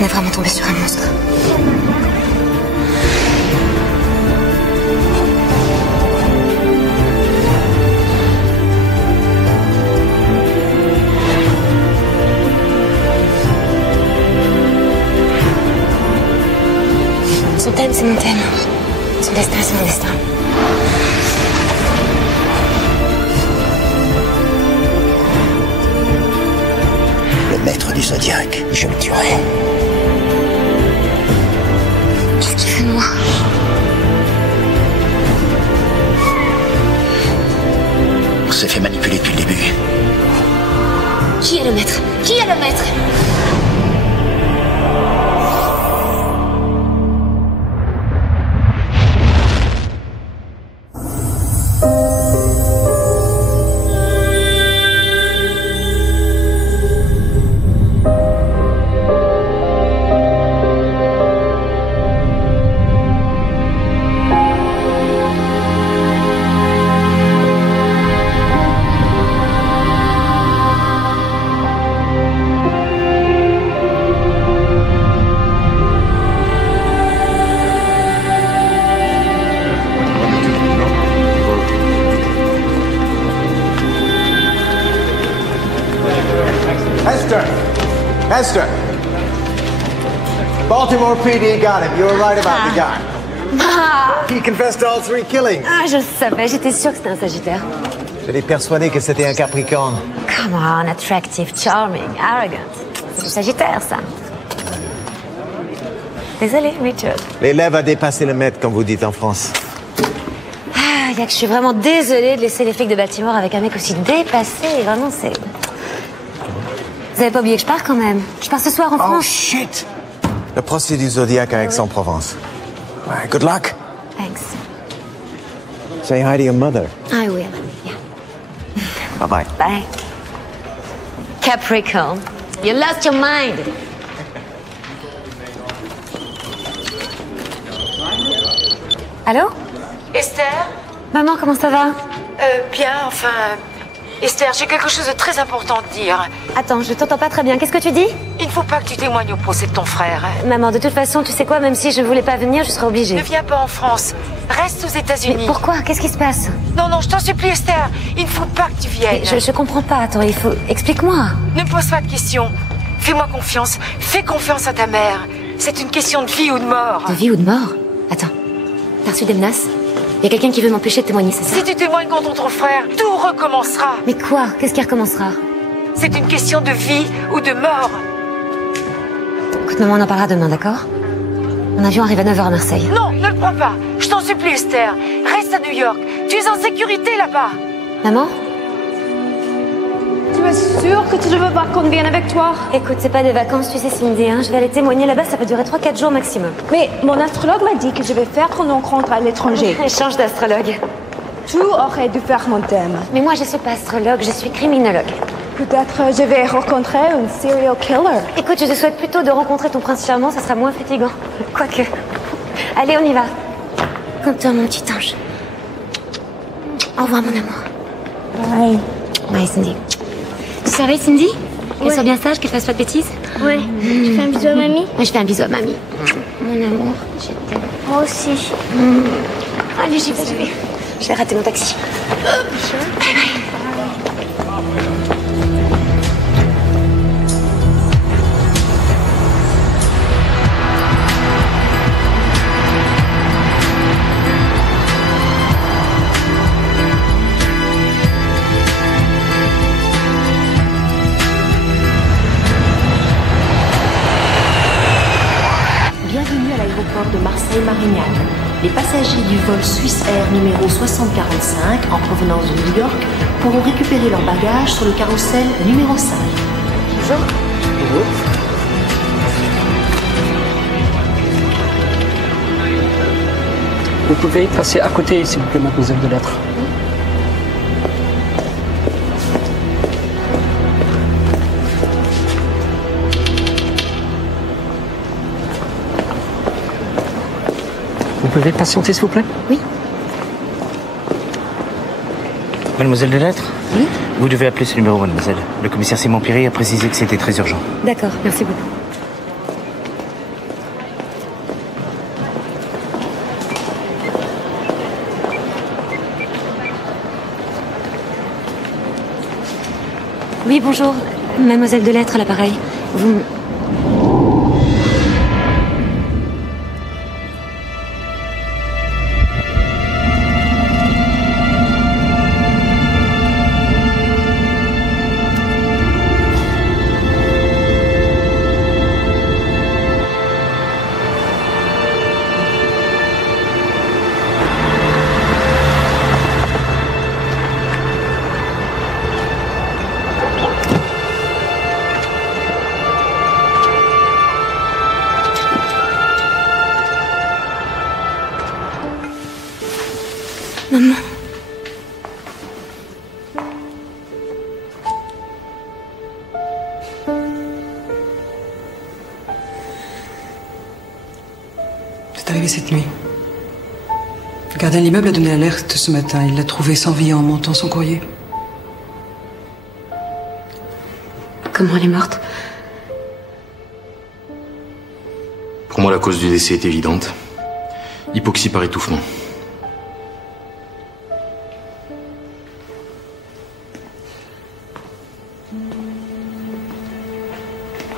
On est vraiment tombé sur un monstre. Son thème, c'est mon thème. Son destin, c'est mon destin. Le maître du Zodiaque, je le tuerai. Qu'est-ce qu'il fait de moi? On s'est fait manipuler depuis le début. Qui est le maître? Qui est le maître? Esther! Baltimore PD got him. You were right about the guy. He confessed to all 3 killings. Ah, je le savais, j'étais sûre que c'était un Sagittaire. J'étais persuadé que c'était un Capricorne. Come on, attractive, charming, arrogant. C'est le Sagittaire, ça. Désolée, Richard. L'élève a dépassé le maître, comme vous dites en France. Ah, que je suis vraiment désolée de laisser les flics de Baltimore avec un mec aussi dépassé. Vraiment, c'est... Vous avez pas oublié que je pars quand même. Je pars ce soir en France. Oh, shit! Le procès du Zodiac à Aix-en-Provence. Ouais, good luck. Thanks. Say hi to your mother. I will, yeah. Bye-bye. Bye. Capricorn, you lost your mind. Allô? Esther? Maman, comment ça va? Bien, enfin... Esther, j'ai quelque chose de très important à te dire. Attends, je t'entends pas très bien. Qu'est-ce que tu dis? Il ne faut pas que tu témoignes au procès de ton frère. Maman, de toute façon, tu sais quoi? Même si je voulais pas venir, je serais obligée. Ne viens pas en France. Reste aux États-Unis. Mais pourquoi? Qu'est-ce qui se passe? Non, je t'en supplie, Esther. Il ne faut pas que tu viennes. Mais je comprends pas. Attends, il faut... Explique-moi. Ne me pose pas de questions. Fais-moi confiance. Fais confiance à ta mère. C'est une question de vie ou de mort. De vie ou de mort? Attends. T'as reçu des menaces? Il y a quelqu'un qui veut m'empêcher de témoigner, c'est ça? Si tu témoignes contre ton frère, tout recommencera. Mais quoi? Qu'est-ce qui recommencera? C'est une question de vie ou de mort. Écoute, maman, on en parlera demain, d'accord? Mon avion arrive à 9h à Marseille. Non, ne le prends pas. Je t'en supplie, Esther. Reste à New York. Tu es en sécurité là-bas. Maman? Tu es sûre que tu ne veux pas qu'on vienne avec toi? Écoute, c'est pas des vacances, tu sais, Cindy, hein. Je vais aller témoigner là-bas, ça peut durer 3-4 jours maximum. Mais mon astrologue m'a dit que je vais faire ton rencontre à l'étranger. Change d'astrologue. Tu aurais dû faire mon thème. Mais moi, je suis pas astrologue, je suis criminologue. Peut-être je vais rencontrer un serial killer. Écoute, je te souhaite plutôt de rencontrer ton prince charmant, ça sera moins fatigant. Quoique. Allez, on y va. Compte-toi, mon petit ange. Au revoir, mon amour. Ouais. Bye, Cindy. Tu savais, Cindy? Qu'elle soit bien sage, qu'elle fasse pas de bêtises? Ouais. Tu fais un bisou à mamie? Moi, je fais un bisou à mamie. Mon amour, je t'aime. Moi aussi. Allez, j'y vais. Je vais rater mon taxi. Bye bye. Bienvenue à l'aéroport de Marseille-Marignane. Les passagers du vol Swiss Air numéro 6045 en provenance de New York pourront récupérer leurs bagages sur le carrousel numéro 5. Bonjour. Bonjour. Vous pouvez passer à côté, s'il vous plaît, mademoiselle de Lettres. Vous pouvez patienter, s'il vous plaît? Oui. Mademoiselle de Lettres? Oui. Vous devez appeler ce numéro, mademoiselle. Le commissaire Simon Piret a précisé que c'était très urgent. D'accord, merci beaucoup. Oui, bonjour. Mademoiselle de Lettres à l'appareil. Vous... Maman. C'est arrivé cette nuit. Le gardien de l'immeuble a donné l'alerte ce matin. Il l'a trouvée sans vie en montant son courrier. Comment elle est morte? Pour moi, la cause du décès est évidente. Hypoxie par étouffement.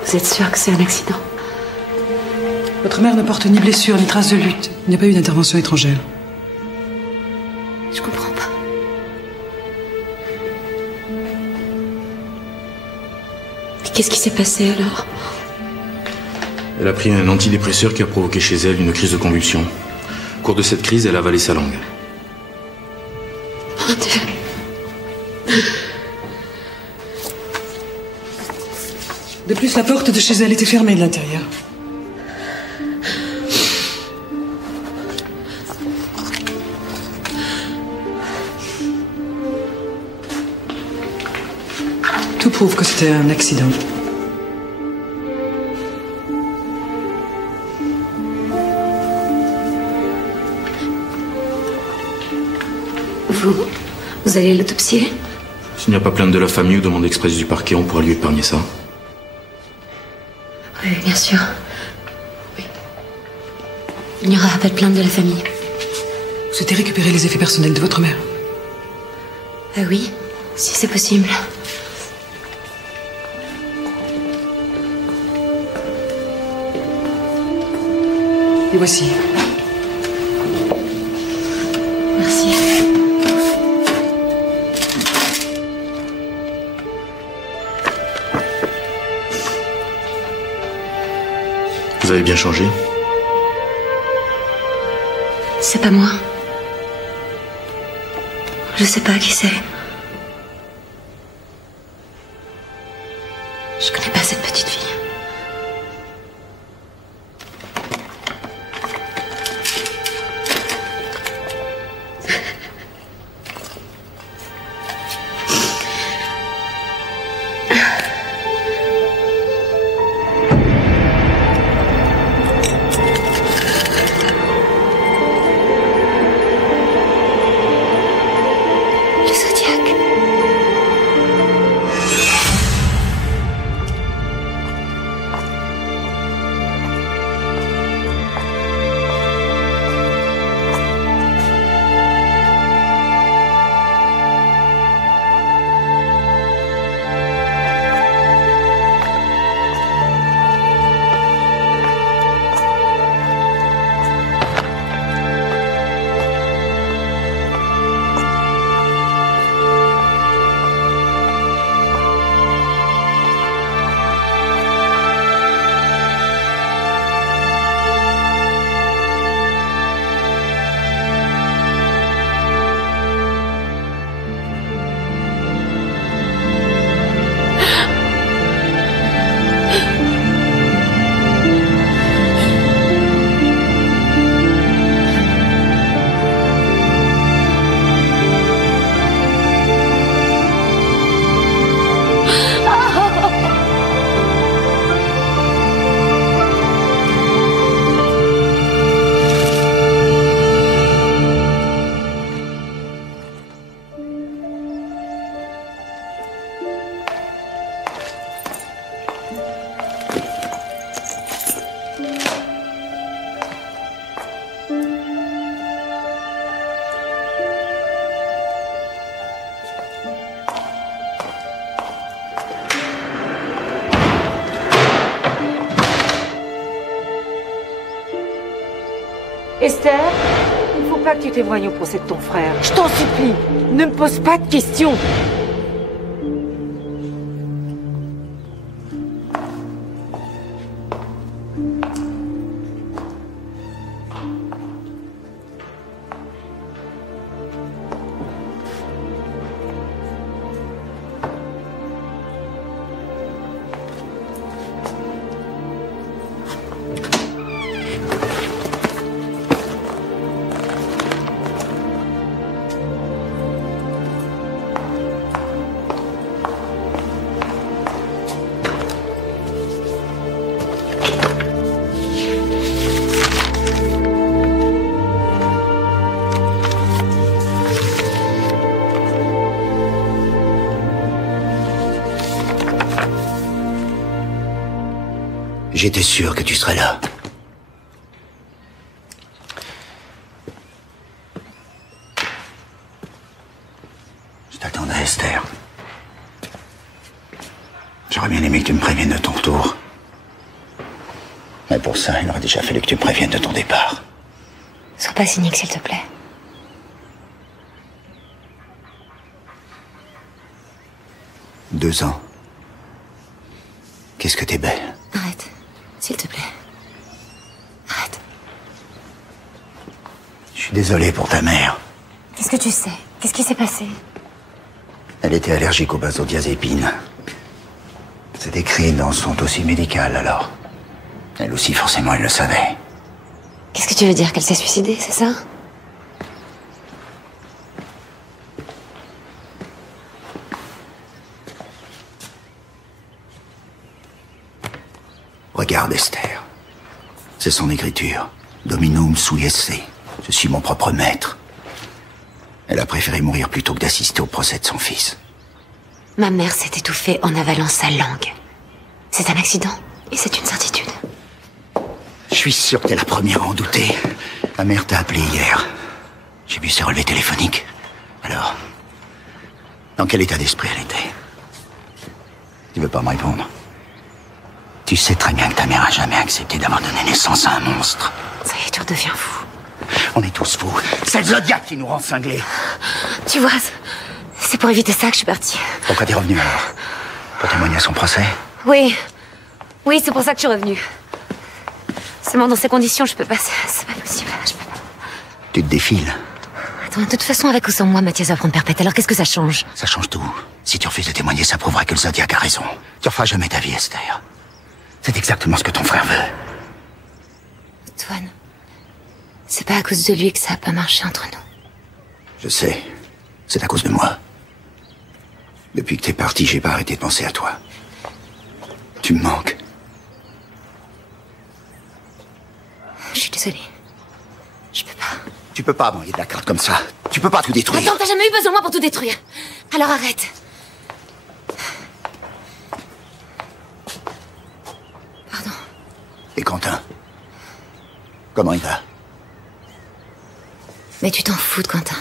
Vous êtes sûr que c'est un accident? Votre mère ne porte ni blessure ni trace de lutte. Il n'y a pas eu d'intervention étrangère. Je comprends pas. Mais qu'est-ce qui s'est passé alors? Elle a pris un antidépresseur qui a provoqué chez elle une crise de convulsion. Au cours de cette crise, elle a avalé sa langue. Mon Dieu. De plus, la porte de chez elle était fermée de l'intérieur. Tout prouve que c'était un accident. Vous allez l'autopsier? S'il n'y a pas plainte de la famille ou demande express du parquet, on pourra lui épargner ça. Oui, bien sûr. Oui. Il n'y aura pas de plainte de la famille. Vous souhaitez récupérer les effets personnels de votre mère? Ah oui, si c'est possible. Les voici. Merci. Vous avez bien changé? C'est pas moi. Je sais pas qui c'est. Je connais pas cette petite fille. Le Zodiac. Esther, il ne faut pas que tu témoignes au procès de ton frère. Je t'en supplie, ne me pose pas de questions. J'étais sûr que tu serais là. Je t'attendais, Esther. J'aurais bien aimé que tu me préviennes de ton retour. Mais pour ça, il aurait déjà fallu que tu me préviennes de ton départ. Sois pas cynique, s'il te plaît. Deux ans. Qu'est-ce que t'es belle. Arrête, s'il te plaît. Arrête. Je suis désolé pour ta mère. Qu'est-ce que tu sais? Qu'est-ce qui s'est passé? Elle était allergique aux benzodiazépines. C'est écrit dans son dossier médical, alors. Elle aussi, forcément, elle le savait. Qu'est-ce que tu veux dire? Qu'elle s'est suicidée, c'est ça? Regarde, Esther. C'est son écriture. Dominum sui esse. Je suis mon propre maître. Elle a préféré mourir plutôt que d'assister au procès de son fils. Ma mère s'est étouffée en avalant sa langue. C'est un accident, et c'est une certitude. Je suis sûr que t'es la première à en douter. Ma mère t'a appelé hier. J'ai vu ses relevés téléphoniques. Alors, dans quel état d'esprit elle était? Tu veux pas me répondre? Tu sais très bien que ta mère a jamais accepté d'avoir donné naissance à un monstre. Ça y est, tu redeviens fou. On est tous fous. C'est le Zodiac qui nous rend cinglés. Tu vois, c'est pour éviter ça que je suis partie. Pourquoi t'es revenu alors? Pour témoigner à son procès? Oui. Oui, c'est pour ça que je suis revenue. Seulement dans ces conditions, je peux pas. C'est pas possible. Je peux pas. Tu te défiles. Attends, de toute façon, avec ou sans moi, Mathias va prendre perpète. Alors qu'est-ce que ça change? Ça change tout. Si tu refuses de témoigner, ça prouvera que le Zodiac a raison. Tu referas jamais ta vie, Esther. C'est exactement ce que ton frère veut. Antoine, c'est pas à cause de lui que ça a pas marché entre nous. Je sais. C'est à cause de moi. Depuis que t'es parti, j'ai pas arrêté de penser à toi. Tu me manques. Je suis désolée. Je peux pas. Tu peux pas envoyer de la carte comme ça. Tu peux pas tout détruire. Attends, t'as jamais eu besoin de moi pour tout détruire. Alors arrête. Pardon. Et Quentin? Comment il va? Mais tu t'en fous de Quentin.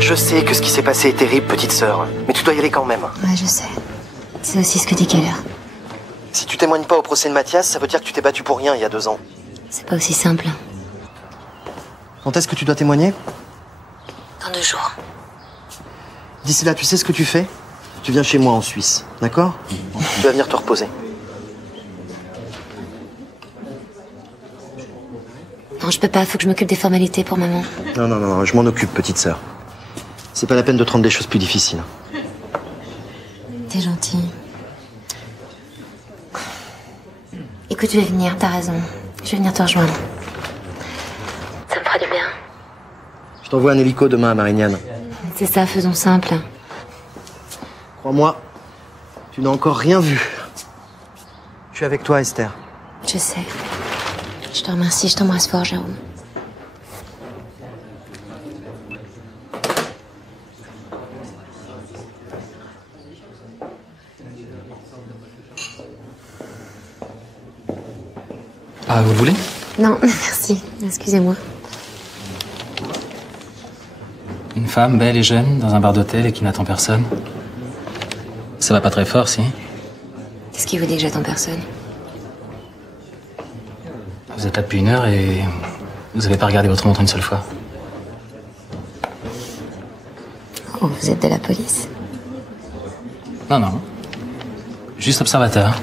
Je sais que ce qui s'est passé est terrible, petite sœur, mais tu dois y aller quand même. Ouais, je sais. C'est aussi ce que dit Keller. Si tu témoignes pas au procès de Mathias, ça veut dire que tu t'es battu pour rien il y a 2 ans. C'est pas aussi simple. Quand est-ce que tu dois témoigner? Dans 2 jours. D'ici là, tu sais ce que tu fais? Tu viens chez moi en Suisse, d'accord? Tu vas venir te reposer. Non, je peux pas, faut que je m'occupe des formalités pour maman. Non, je m'en occupe, petite sœur. C'est pas la peine de te rendre des choses plus difficiles. T'es gentil. Écoute, je vais venir, t'as raison. Je vais venir te rejoindre. Ça me fera du bien. Je t'envoie un hélico demain à Marignane. C'est ça, faisons simple. Crois-moi, tu n'as encore rien vu. Je suis avec toi, Esther. Je sais. Je te remercie, je t'embrasse fort, Jérôme. Ah, vous le voulez? Non, merci. Excusez-moi. Une femme belle et jeune dans un bar d'hôtel et qui n'attend personne. Ça va pas très fort, si? Qu'est-ce qui vous dit que j'attends personne? Vous êtes là depuis 1 heure et vous avez pas regardé votre montre une seule fois. Oh, vous êtes de la police? Non, non. Juste observateur.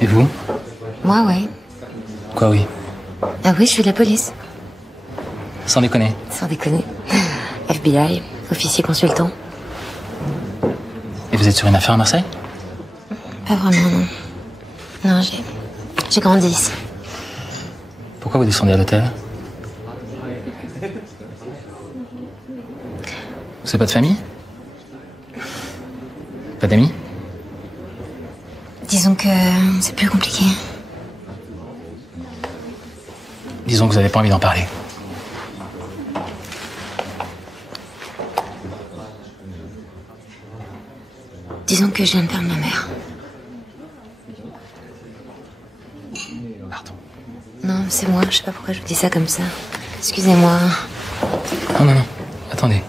Et vous? Moi, ouais. Quoi, oui? Ah oui, je suis de la police. Sans déconner. Sans déconner. FBI, officier consultant. Et vous êtes sur une affaire à Marseille? Pas vraiment, non. Non, j'ai grandi ici. Pourquoi vous descendez à l'hôtel? Vous avez pas de famille? Pas d'amis? Disons que c'est plus compliqué. Disons que vous avez pas envie d'en parler. Disons que je viens de perdre ma mère. Pardon. Non, c'est moi, je sais pas pourquoi je vous dis ça comme ça. Excusez-moi. Non, non, non. Attendez.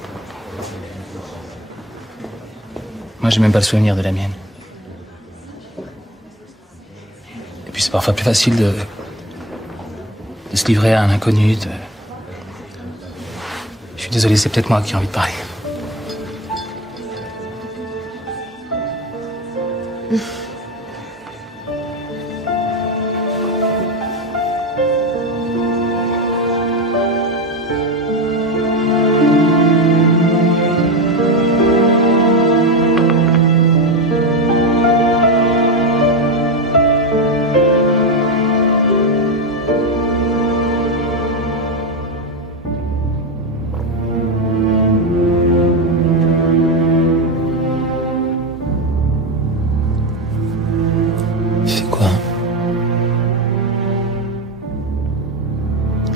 Moi, j'ai même pas le souvenir de la mienne. Et puis c'est parfois plus facile de se livrer à un inconnu. Je suis désolé, c'est peut-être moi qui ai envie de parler.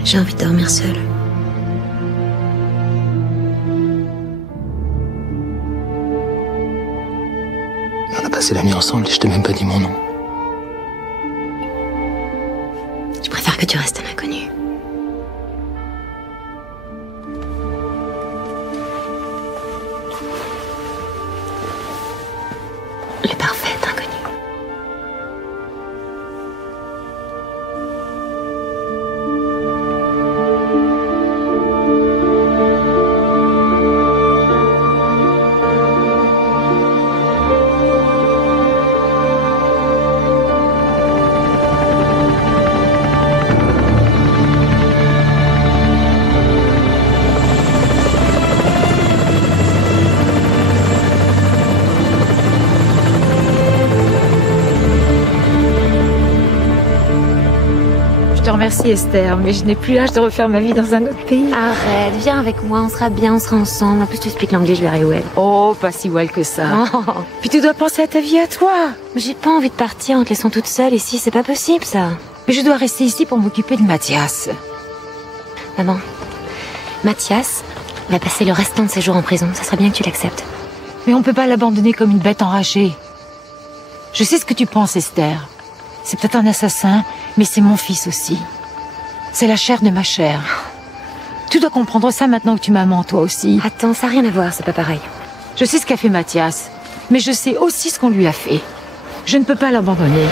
J'ai envie de dormir seule. On a passé la nuit ensemble et je t'ai même pas dit mon nom. Je préfère que tu restes un inconnu. Le parfait inconnu. Je te remercie Esther, mais je n'ai plus l'âge de refaire ma vie dans un autre pays. Arrête, viens avec moi, on sera bien, on sera ensemble. En plus, tu expliques l'anglais, je verrai où elle. Oh, pas si well que ça. Oh. Puis tu dois penser à ta vie à toi. Mais j'ai pas envie de partir en te laissant toute seule ici, c'est pas possible ça. Mais je dois rester ici pour m'occuper de Mathias. Maman, Mathias va passer le restant de ses jours en prison, ça serait bien que tu l'acceptes. Mais on peut pas l'abandonner comme une bête enragée. Je sais ce que tu penses, Esther. C'est peut-être un assassin, mais c'est mon fils aussi. C'est la chair de ma chair. Tu dois comprendre ça maintenant que tu m'amens, toi aussi. Attends, ça n'a rien à voir, c'est pas pareil. Je sais ce qu'a fait Mathias, mais je sais aussi ce qu'on lui a fait. Je ne peux pas l'abandonner.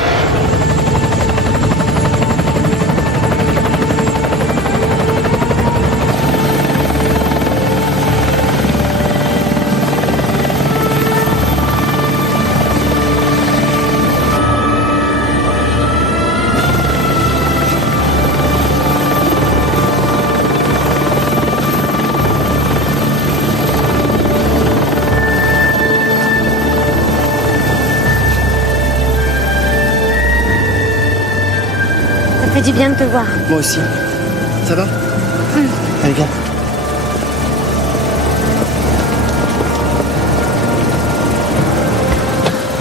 Ça fait du bien de te voir. Moi aussi. Ça va? Allez, viens.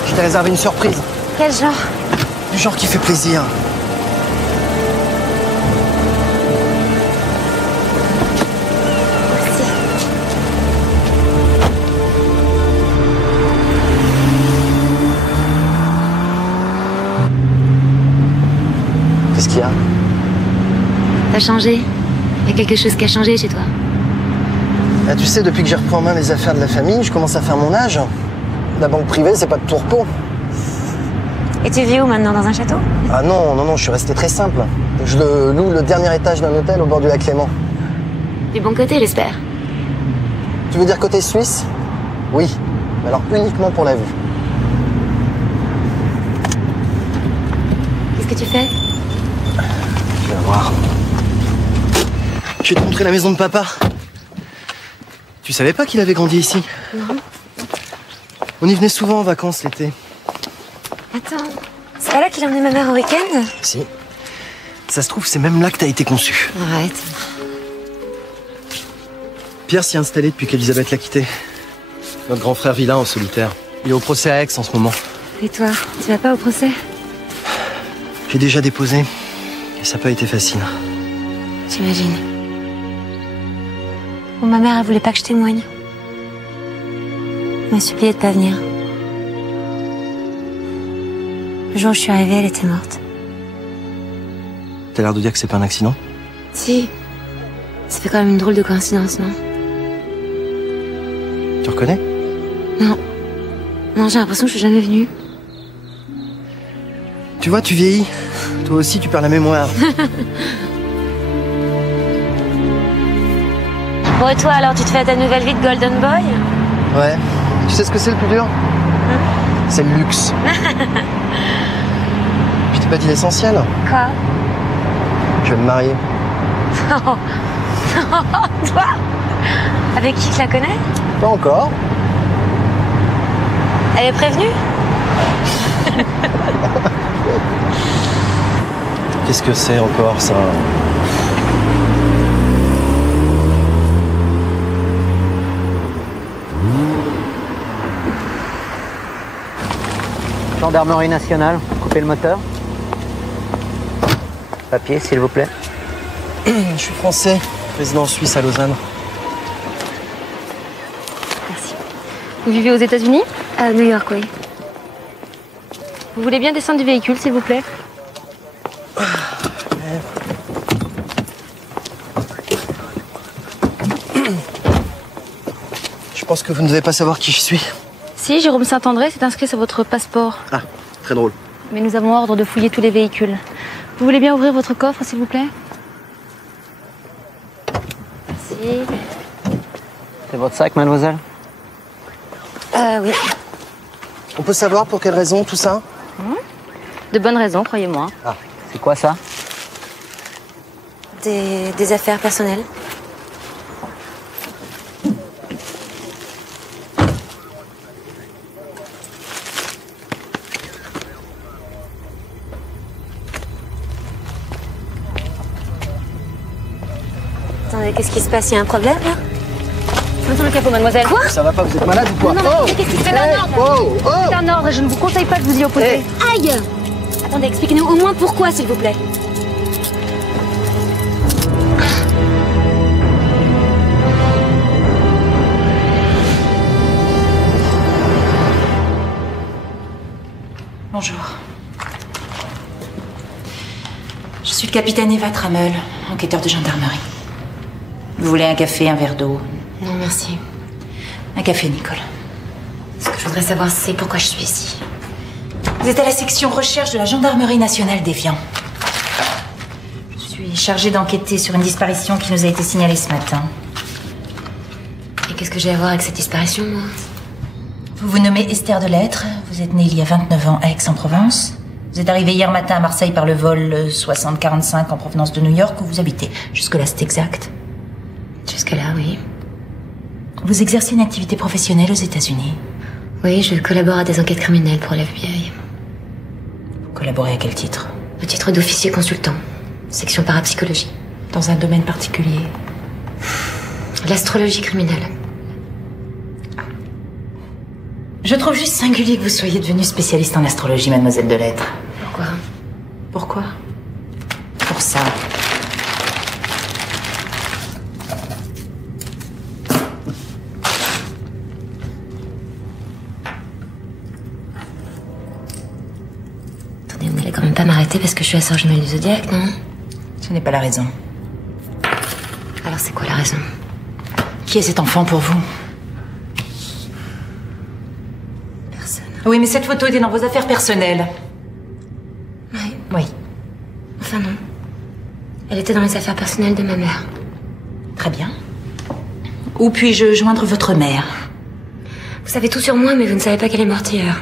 Je t'ai réservé une surprise. Quel genre? Du genre qui fait plaisir. Qu'est-ce qu'il y a? T'as changé. Il y a quelque chose qui a changé chez toi. Ah, tu sais, depuis que j'ai repris en main les affaires de la famille, je commence à faire mon âge. La banque privée, c'est pas de tout repos. Et tu vis où maintenant? Dans un château? Ah non, je suis resté très simple. Je loue le dernier étage d'un hôtel au bord du lac Léman. Du bon côté, j'espère. Tu veux dire côté suisse? Oui, mais alors uniquement pour la vue. Qu'est-ce que tu fais? Tu vas voir. Je vais te montrer la maison de papa. Tu savais pas qu'il avait grandi ici? Non. On y venait souvent en vacances l'été. Attends, c'est pas là qu'il a emmené ma mère au week-end? Si. Ça se trouve, c'est même là que t'as été conçu. Arrête. Pierre s'y est installé depuis qu'Elisabeth l'a quitté. Notre grand frère Villain en solitaire. Il est au procès à Aix en ce moment. Et toi, tu vas pas au procès? J'ai déjà déposé. Et ça n'a pas été facile. J'imagine. Bon, ma mère, elle voulait pas que je témoigne. Elle m'a supplié de pas venir. Le jour où je suis arrivée, elle était morte. T'as l'air de dire que c'est pas un accident? Si. Ça fait quand même une drôle de coïncidence, non? Tu reconnais? Non. Non, j'ai l'impression que je suis jamais venue. Tu vois, tu vieillis. Toi aussi, tu perds la mémoire. Bon, et toi, alors, tu te fais à ta nouvelle vie de Golden Boy? Ouais. Tu sais ce que c'est le plus dur? C'est le luxe. Je t'ai pas dit l'essentiel. Quoi? Je vais me marier. Non. Toi? Avec qui, tu la connais? Pas encore. Elle est prévenue? Qu'est-ce que c'est encore, ça? Gendarmerie nationale, coupez le moteur. Papier, s'il vous plaît. Je suis français, résident suisse à Lausanne. Merci. Vous vivez aux États-Unis? À New York, oui. Vous voulez bien descendre du véhicule, s'il vous plaît? Je pense que vous ne devez pas savoir qui je suis. Si, Jérôme Saint-André, c'est inscrit sur votre passeport. Ah, très drôle. Mais nous avons ordre de fouiller tous les véhicules. Vous voulez bien ouvrir votre coffre, s'il vous plaît? Merci. C'est votre sac, mademoiselle? Oui. On peut savoir pour quelle raison tout ça? De bonnes raisons, croyez-moi. Ah. C'est quoi ça? Des affaires personnelles. Attendez, qu'est-ce qui se passe? Il y a un problème, là? Dans le capot, mademoiselle. Quoi? Ça va pas, vous êtes malade ou quoi? Non, mais qu'est-ce qui se fait? C'est un ordre. C'est un ordre et je ne vous conseille pas de vous y opposer. Aïe! Attendez, expliquez-nous au moins pourquoi, s'il vous plaît. Bonjour. Je suis le capitaine Eva Trammel, enquêteur de gendarmerie. Vous voulez un café, un verre d'eau? Non, merci. Un café, Nicole. Ce que je voudrais savoir, c'est pourquoi je suis ici. Vous êtes à la section recherche de la gendarmerie nationale d'Évian. Je suis chargée d'enquêter sur une disparition qui nous a été signalée ce matin. Et qu'est-ce que j'ai à voir avec cette disparition, moi? Vous vous nommez Esther Delettre. Vous êtes née il y a 29 ans à Aix-en-Provence. Vous êtes arrivée hier matin à Marseille par le vol 6045 en provenance de New York où vous habitez. Jusque-là, c'est exact? Jusque-là, oui. Vous exercez une activité professionnelle aux États-Unis? Oui, je collabore à des enquêtes criminelles pour l'FBI. Vous collaborez à quel titre? Au titre d'officier consultant, section parapsychologie. Dans un domaine particulier? L'astrologie criminelle. Je trouve juste singulier que vous soyez devenue spécialiste en astrologie, mademoiselle Delettre. Pourquoi? Pourquoi? Pour ça. Attendez, vous n'allez quand même pas m'arrêter parce que je suis la sœur jumelle du Zodiac, non? Ce n'est pas la raison. Alors c'est quoi la raison? Qui est cet enfant pour vous? Personne. Oui, mais cette photo était dans vos affaires personnelles. Oui. Oui. Enfin non. Elle était dans les affaires personnelles de ma mère. Très bien. Où puis-je joindre votre mère? Vous savez tout sur moi, mais vous ne savez pas qu'elle est morte hier.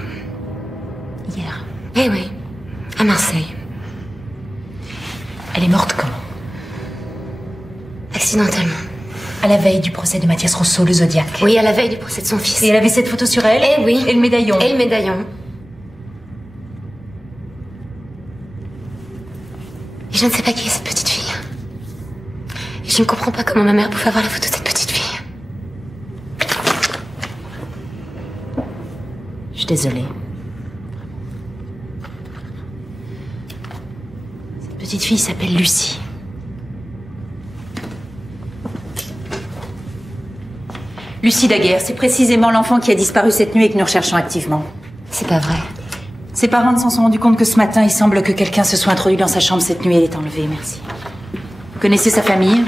Hier? Eh oui. À Marseille. Elle est morte quand? Accidentellement. À la veille du procès de Mathias Rousseau, le Zodiac. Oui, à la veille du procès de son fils. Et elle avait cette photo sur elle? Eh oui. Et le médaillon? Et le médaillon. Et je ne sais pas qui est cette petite fille. Et je ne comprends pas comment ma mère pouvait avoir la photo de cette petite fille. Je suis désolée. Cette petite fille s'appelle Lucie. Lucie Daguerre, c'est précisément l'enfant qui a disparu cette nuit et que nous recherchons activement. C'est pas vrai. Ses parents ne s'en sont rendus compte que ce matin, il semble que quelqu'un se soit introduit dans sa chambre cette nuit et elle est enlevée, merci. Vous connaissez sa famille?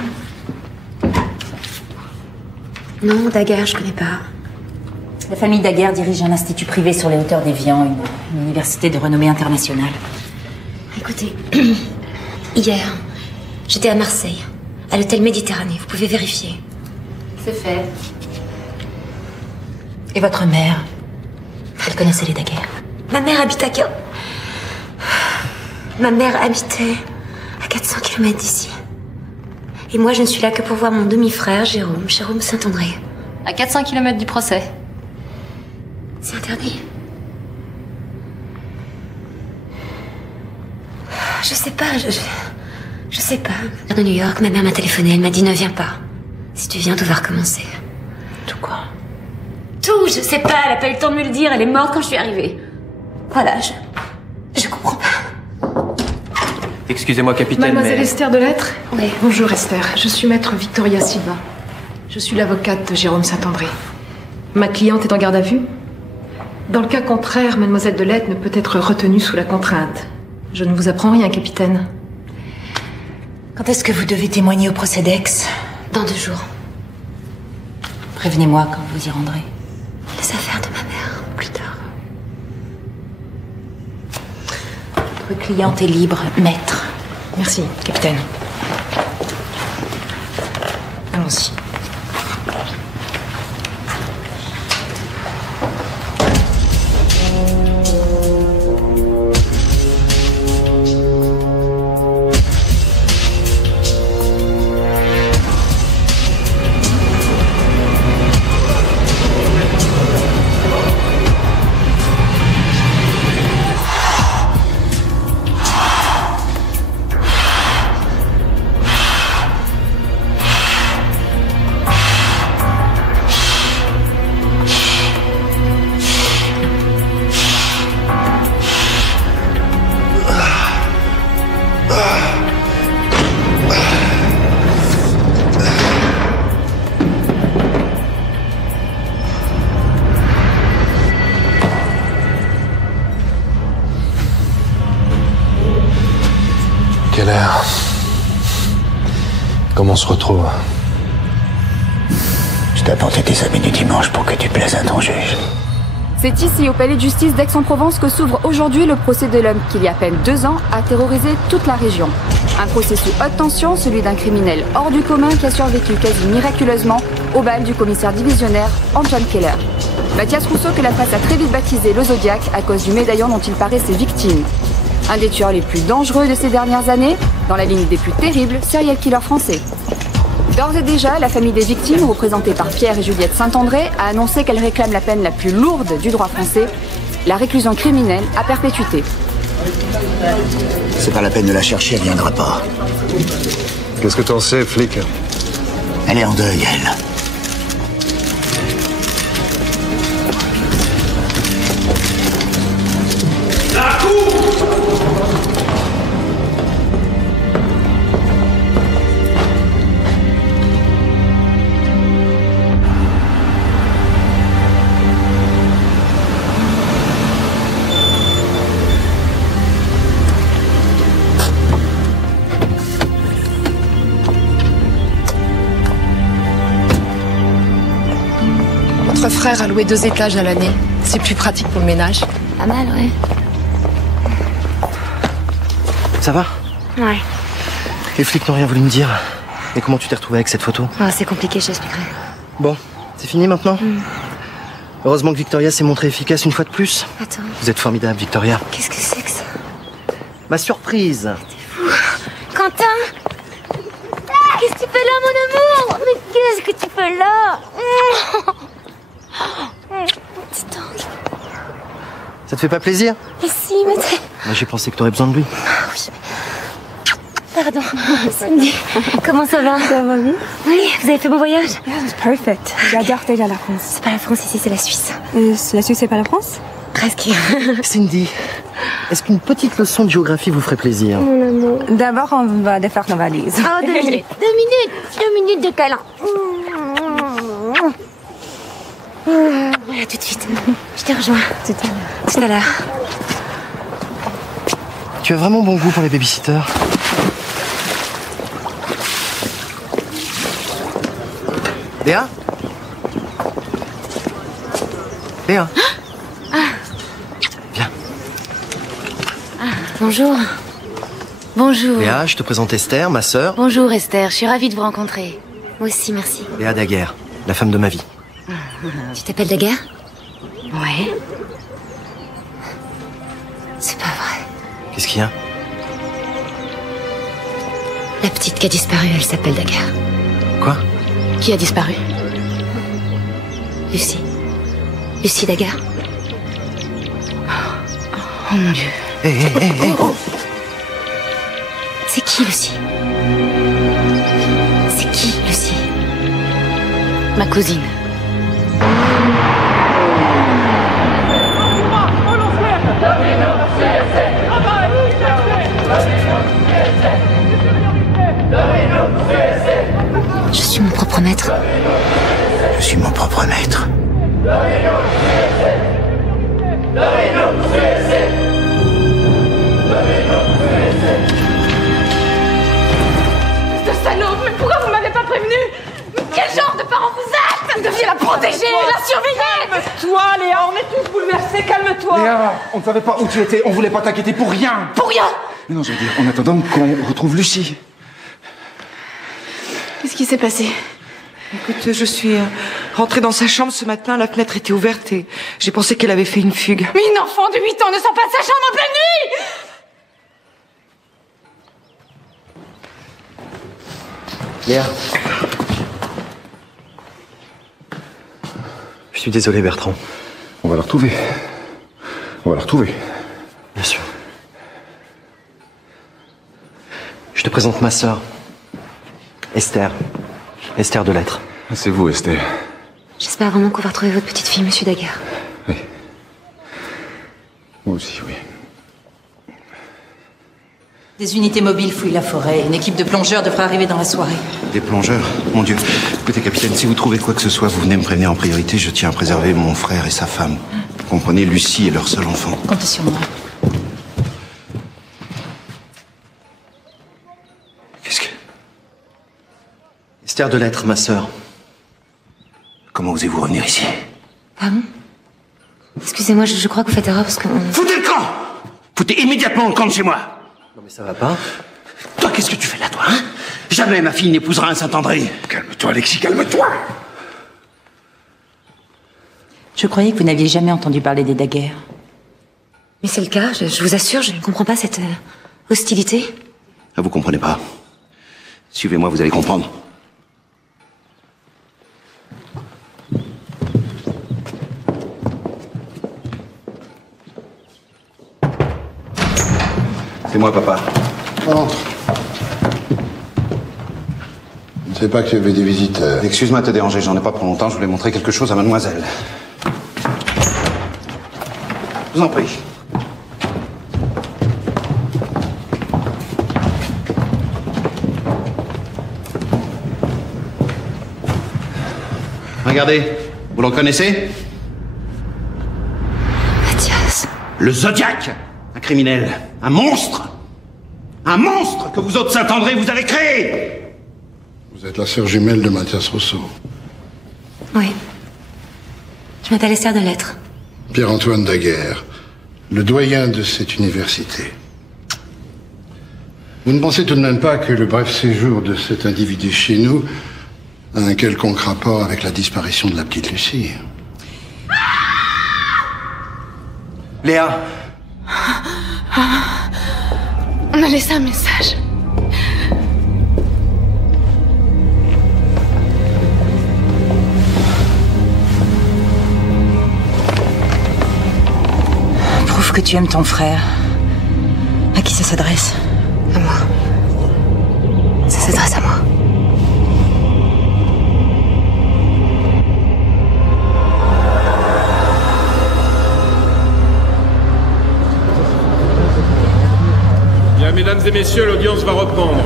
Non, Daguerre, je connais pas. La famille Daguerre dirige un institut privé sur les hauteurs d'Évian, une université de renommée internationale. Écoutez, hier, j'étais à Marseille, à l'hôtel Méditerranée, vous pouvez vérifier. C'est fait. Et votre mère? Elle connaissait les Daguerre? Ma mère habite à... Ma mère habitait à 400 km d'ici. Et moi, je ne suis là que pour voir mon demi-frère, Jérôme Saint-André. À 400 km du procès. C'est interdit. Je sais pas, je sais pas. De New York, ma mère m'a téléphoné, elle m'a dit ne viens pas. Si tu viens, tout va recommencer. Tout quoi? Tout, je sais pas, elle a pas eu le temps de me le dire, elle est morte quand je suis arrivée. Voilà, je comprends pas. Excusez-moi, capitaine, Mademoiselle mais... Esther Delettre? Oui. Bonjour Esther, je suis maître Victoria Silva. Je suis l'avocate de Jérôme Saint-André. Ma cliente est en garde à vue. Dans le cas contraire, Mademoiselle Delettre ne peut être retenue sous la contrainte. Je ne vous apprends rien, capitaine. Quand est-ce que vous devez témoigner au procès d'Aix? Dans 2 jours. Prévenez-moi quand vous y rendrez. Les affaires de ma mère, plus tard. Votre cliente est libre, maître. Merci, capitaine. Allons-y. Quelle heure? Comment on se retrouve? Je t'ai apporté tes habits du dimanche pour que tu plaises à ton juge. C'est ici, au palais de justice d'Aix-en-Provence, que s'ouvre aujourd'hui le procès de l'homme qui, il y a à peine 2 ans, a terrorisé toute la région. Un procès sous haute tension, celui d'un criminel hors du commun qui a survécu quasi miraculeusement au bal du commissaire divisionnaire Antoine Keller. Mathias Rousseau, que la presse a très vite baptisé le Zodiac à cause du médaillon dont il paraît ses victimes. Un des tueurs les plus dangereux de ces dernières années, dans la ligne des plus terribles serial killers français. D'ores et déjà, la famille des victimes, représentée par Pierre et Juliette Saint-André, a annoncé qu'elle réclame la peine la plus lourde du droit français, la réclusion criminelle à perpétuité. C'est pas la peine de la chercher, elle viendra pas. Qu'est-ce que t'en sais, flic? Elle est en deuil, elle. Notre frère a loué 2 étages à l'année. C'est plus pratique pour le ménage. Pas mal, ouais. Ça va? Ouais. Les flics n'ont rien voulu me dire. Et comment tu t'es retrouvée avec cette photo? Ah, c'est compliqué, je t'expliquerai. Bon, c'est fini maintenant? Heureusement que Victoria s'est montrée efficace une fois de plus. Attends. Vous êtes formidable, Victoria. Qu'est-ce que c'est que ça? Ma surprise. Quentin! Qu'est-ce que tu fais là, mon amour? Mais qu'est-ce que tu fais là? Petit ange. Ça te fait pas plaisir? Mais si, mais Moi, j'ai pensé que t'aurais besoin de lui. oui. Pardon. Cindy, comment ça va? Ça va bien? Oui, vous avez fait bon voyage? Yeah, it's perfect. J'adore déjà la France. C'est pas la France ici, c'est la Suisse. La Suisse, c'est pas la France? Presque. Cindy, est-ce qu'une petite leçon de géographie vous ferait plaisir? Mon amour. D'abord, on va défaire nos valises. Oh, 2 minutes. 2 minutes de câlin. À tout de suite. Je te rejoins. Tout à l'heure. Tu as vraiment bon goût pour les babysitters. Léa? Léa? Viens. Bonjour. Bonjour. Léa, je te présente Esther, ma sœur. Bonjour Esther, je suis ravie de vous rencontrer. Moi aussi, merci. Léa Daguerre, la femme de ma vie. Tu t'appelles Daguerre? Ouais. C'est pas vrai. Qu'est-ce qu'il y a? La petite qui a disparu, elle s'appelle Daguerre. Quoi? Qui a disparu? Lucie. Lucie Daguerre. Oh mon Dieu. Hé, hé, hé, hé. C'est qui, Lucie? C'est qui, Lucie? Ma cousine. Je suis mon propre maître. Je suis mon propre maître. Ce salaud, mais pourquoi vous m'avez pas prévenu? Quel genre de parent vous êtes? Vous deviez la protéger, la surveiller. Calme-toi, Léa, on est tous bouleversés, calme-toi. Léa, on ne savait pas où tu étais, on voulait pas t'inquiéter pour rien. Pour rien? Mais non, je veux dire, en attendant qu'on retrouve Lucie. Qu'est-ce qui s'est passé? Écoute, je suis rentrée dans sa chambre ce matin, la fenêtre était ouverte et j'ai pensé qu'elle avait fait une fugue. Mais une enfant de 8 ans ne sort pas de sa chambre en pleine nuit! Léa. Je suis désolé, Bertrand. On va la retrouver. On va la retrouver. Bien sûr. Je te présente ma sœur. Esther. Esther de Lettres. C'est vous, Esther. J'espère vraiment qu'on va retrouver votre petite fille, monsieur Daguerre. Oui. Moi aussi, oui. Des unités mobiles fouillent la forêt. Une équipe de plongeurs devrait arriver dans la soirée. Des plongeurs? Mon Dieu. Écoutez, capitaine, si vous trouvez quoi que ce soit, vous venez me prévenir en priorité. Je tiens à préserver mon frère et sa femme. Vous comprenez, Lucie est leur seul enfant. Comptez sur moi. Qu'est-ce que... Esther de Lettres, ma sœur. Comment osez-vous revenir ici? Ah bon? Excusez-moi, je crois que vous faites erreur parce que... Foutez le camp! Foutez immédiatement le camp de chez moi! Non mais ça va pas. Toi, qu'est-ce que tu fais là, toi, hein? Jamais ma fille n'épousera un Saint-André. Calme-toi, Alexis, calme-toi! Je croyais que vous n'aviez jamais entendu parler des Daguerre. Mais c'est le cas, je vous assure, je ne comprends pas cette hostilité. Ah, vous comprenez pas. Suivez-moi, vous allez comprendre. C'est moi, papa. Entre. Je ne savais pas qu'il y avait des visiteurs. Excuse-moi de te déranger, j'en ai pas pour longtemps. Je voulais montrer quelque chose à mademoiselle. Je vous en prie. Regardez, vous le reconnaissez? Mathias. Le Zodiac! Un criminel, un monstre! Un monstre que vous autres Saint-André vous avez créé! Vous êtes la sœur jumelle de Mathias Rousseau. Oui. Je m'appelle Esther de Lettres. Pierre-Antoine Daguerre, le doyen de cette université. Vous ne pensez tout de même pas que le bref séjour de cet individu chez nous a un quelconque rapport avec la disparition de la petite Lucie? Léa! On a laissé un message. Prouve que tu aimes ton frère. À qui ça s'adresse? À moi. Ça s'adresse à moi. Bien, mesdames et messieurs, l'audience va reprendre.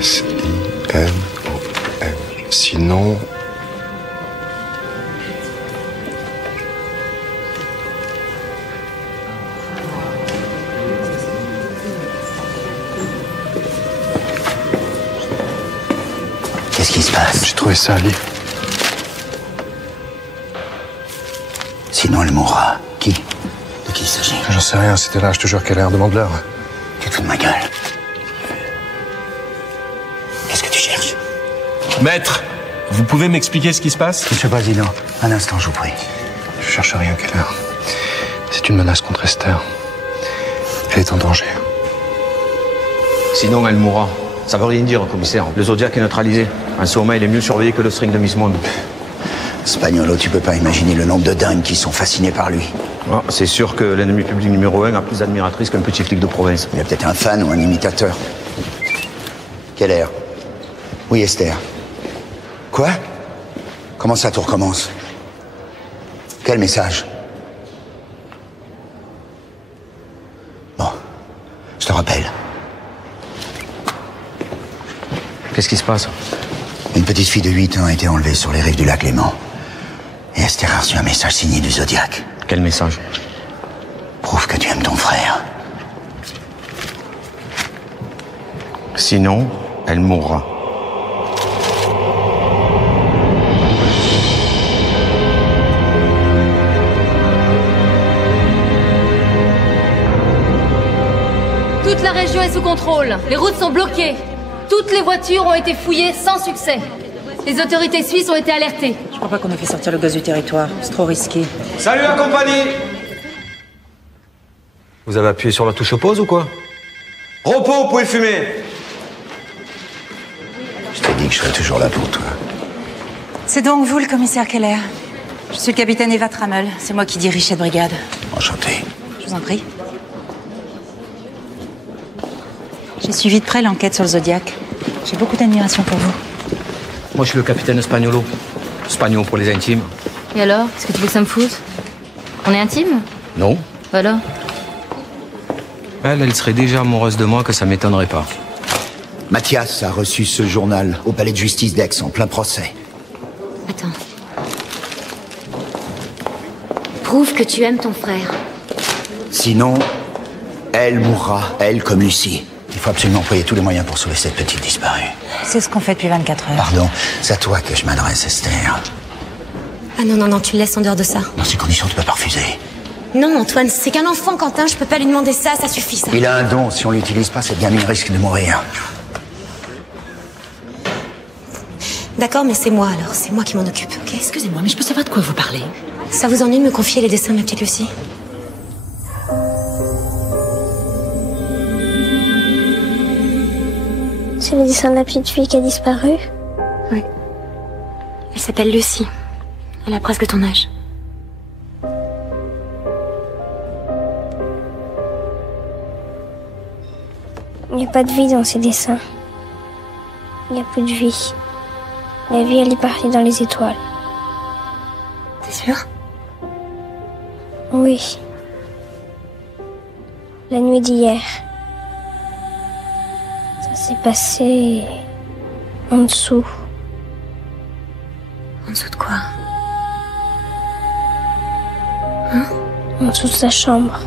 S-I-N-O-N. Sinon... Qu'est-ce qui se passe? J'ai trouvé ça, Ali. Sinon, elle mourra. Qui? De qui il s'agit? J'en sais rien, c'était là, je te jure qu'elle est un demande-leur. Tu te fous de ma gueule. Qu'est-ce que tu cherches? Maître, vous pouvez m'expliquer ce qui se passe? Monsieur le Président, un instant, je vous prie. Je cherche rien, Keller. C'est une menace contre Esther. Elle est en danger. Sinon, elle mourra. Ça veut rien dire, commissaire. Le Zodiac est neutralisé. Un Soma, il est mieux surveillé que le string de Miss Monde. Spagnolo, tu peux pas imaginer le nombre de dingues qui sont fascinés par lui. Ah, c'est sûr que l'ennemi public numéro 1 a plus d'admiratrices qu'un petit flic de province. Il y a peut-être un fan ou un imitateur. Quelle heure? Oui, Esther. Quoi? Comment ça, tout recommence? Quel message? Bon, je te rappelle. Qu'est-ce qui se passe? Une petite fille de 8 ans a été enlevée sur les rives du lac Léman. Et Esther a reçu un message signé du Zodiac. Quel message? Prouve que tu aimes ton frère. Sinon, elle mourra. Toute la région est sous contrôle. Les routes sont bloquées. Toutes les voitures ont été fouillées sans succès. Les autorités suisses ont été alertées. Je crois pas qu'on ait fait sortir le gaz du territoire. C'est trop risqué. Salut la compagnie! Vous avez appuyé sur la touche pause ou quoi? Repos, vous pouvez fumer! Je t'ai dit que je serais toujours là pour toi. C'est donc vous le commissaire Keller. Je suis le capitaine Eva Trammel. C'est moi qui dirige cette brigade. Enchanté. Je vous en prie. J'ai suivi de près l'enquête sur le Zodiac. J'ai beaucoup d'admiration pour vous. Moi, je suis le capitaine Spagnolo. Spagno pour les intimes. Et alors, qu'est-ce que tu veux que ça me foute? On est intime? Non. Voilà. Elle serait déjà amoureuse de moi que ça m'étonnerait pas. Mathias a reçu ce journal au palais de justice d'Aix en plein procès. Attends. Prouve que tu aimes ton frère. Sinon, elle mourra, elle comme Lucie. Il faut absolument employer tous les moyens pour sauver cette petite disparue. C'est ce qu'on fait depuis 24 heures. Pardon, c'est à toi que je m'adresse, Esther. Ah non, non, non, tu le laisses en dehors de ça. Dans ces conditions, tu peux pas refuser. Non, Antoine, c'est qu'un enfant, Quentin, je peux pas lui demander ça suffit, ça. Il a un don, si on l'utilise pas, cette gamine risque de mourir. D'accord, mais c'est moi alors, c'est moi qui m'en occupe, ok? Excusez-moi, mais je peux savoir de quoi vous parlez? Ça vous ennuie de me confier les dessins de ma petite Lucie? C'est le dessin de la petite fille qui a disparu? Oui. Elle s'appelle Lucie. Elle a presque ton âge. Il n'y a pas de vie dans ces dessins. Il n'y a plus de vie. La vie, elle est partie dans les étoiles. T'es sûr? Oui. La nuit d'hier. Ça s'est passé en dessous. En dessous de quoi? Hein? en dessous de sa chambre.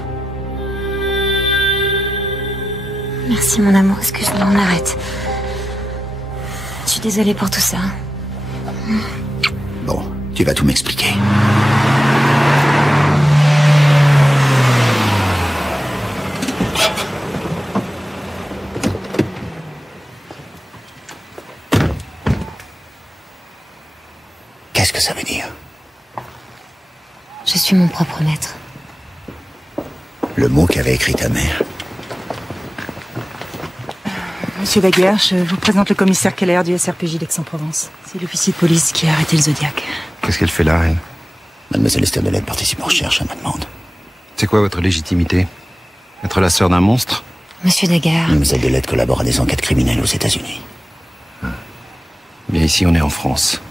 Merci mon amour, excuse-moi, on arrête. Je suis désolée pour tout ça. Bon, tu vas tout m'expliquer. Qu'est-ce que ça veut dire? Je suis mon propre maître. Le mot qu'avait écrit ta mère. Monsieur Daguerre, je vous présente le commissaire Keller du SRPJ d'Aix-en-Provence. C'est l'officier de police qui a arrêté le Zodiac. Qu'est-ce qu'elle fait là, elle? Mademoiselle Esther Delette participe aux recherches à ma demande. C'est quoi votre légitimité? Être la sœur d'un monstre? Monsieur Daguerre. Mademoiselle Delette collabore à des enquêtes criminelles aux États-Unis. Bien, ici, on est en France.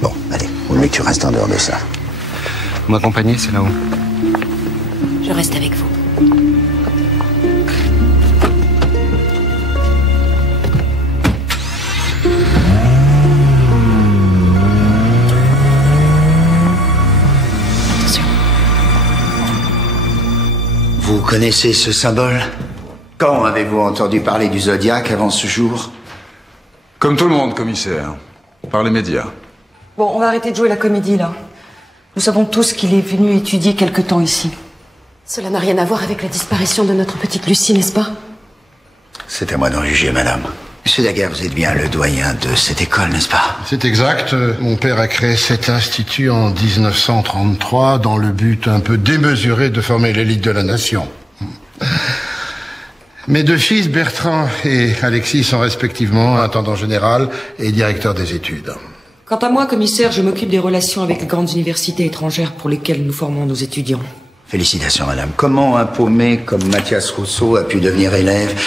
Bon, allez, vaut mieux que tu restes en dehors de ça. Vous m'accompagnez, c'est là-haut. Je reste avec vous. Vous connaissez ce symbole? Quand avez-vous entendu parler du Zodiac avant ce jour? Comme tout le monde, commissaire. Par les médias. Bon, on va arrêter de jouer la comédie, là. Nous savons tous qu'il est venu étudier quelque temps ici. Cela n'a rien à voir avec la disparition de notre petite Lucie, n'est-ce pas? C'est à moi d'en juger, madame. Monsieur Daguerre, vous êtes bien le doyen de cette école, n'est-ce pas? C'est exact. Mon père a créé cet institut en 1933 dans le but un peu démesuré de former l'élite de la nation. Mes deux fils, Bertrand et Alexis, sont respectivement intendant général et directeur des études. Quant à moi, commissaire, je m'occupe des relations avec les grandes universités étrangères pour lesquelles nous formons nos étudiants. Félicitations, madame. Comment un paumé comme Mathias Rousseau a pu devenir élève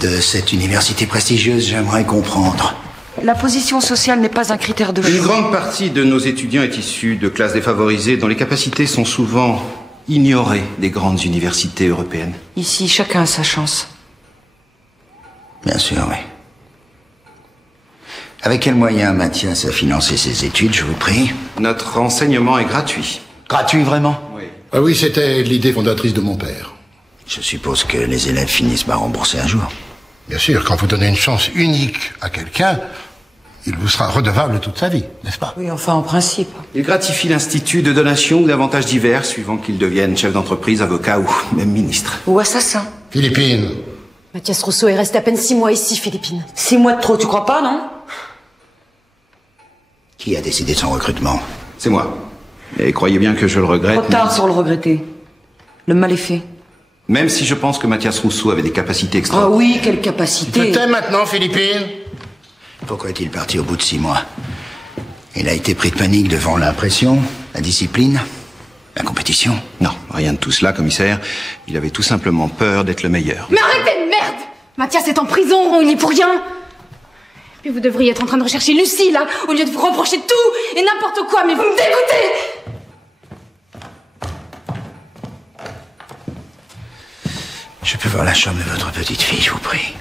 de cette université prestigieuse? J'aimerais comprendre. La position sociale n'est pas un critère de choix. Une grande partie de nos étudiants est issue de classes défavorisées dont les capacités sont souvent ignorées des grandes universités européennes. Ici, chacun a sa chance. Bien sûr, oui. Avec quels moyens Mathias a financé ses études, je vous prie? Notre enseignement est gratuit. Gratuit, vraiment? Oui. Ah oui, c'était l'idée fondatrice de mon père. Je suppose que les élèves finissent par rembourser un jour. Bien sûr, quand vous donnez une chance unique à quelqu'un, il vous sera redevable toute sa vie, n'est-ce pas? Oui, enfin, en principe. Il gratifie l'institut de donations ou d'avantages divers, suivant qu'il devienne chef d'entreprise, avocat ou même ministre. Ou assassin. Philippine. Mathias Rousseau est resté à peine 6 mois ici, Philippine. 6 mois de trop, tu crois pas, non? Qui a décidé de son recrutement? C'est moi. Et croyez bien que je le regrette. Trop tard pour le regretter. Le mal est fait. Même si je pense que Mathias Rousseau avait des capacités extra. Ah oui, quelle capacité. Je t'aime maintenant, Philippine. Pourquoi est-il parti au bout de 6 mois? Il a été pris de panique devant la pression, la discipline, la compétition? Non, rien de tout cela, commissaire. Il avait tout simplement peur d'être le meilleur. Mais arrêtez de merde! Mathias est en prison, il est pour rien. Puis vous devriez être en train de rechercher Lucie, là, au lieu de vous reprocher tout et n'importe quoi, mais vous me dégoûtez! Je peux voir la chambre de votre petite fille, je vous prie.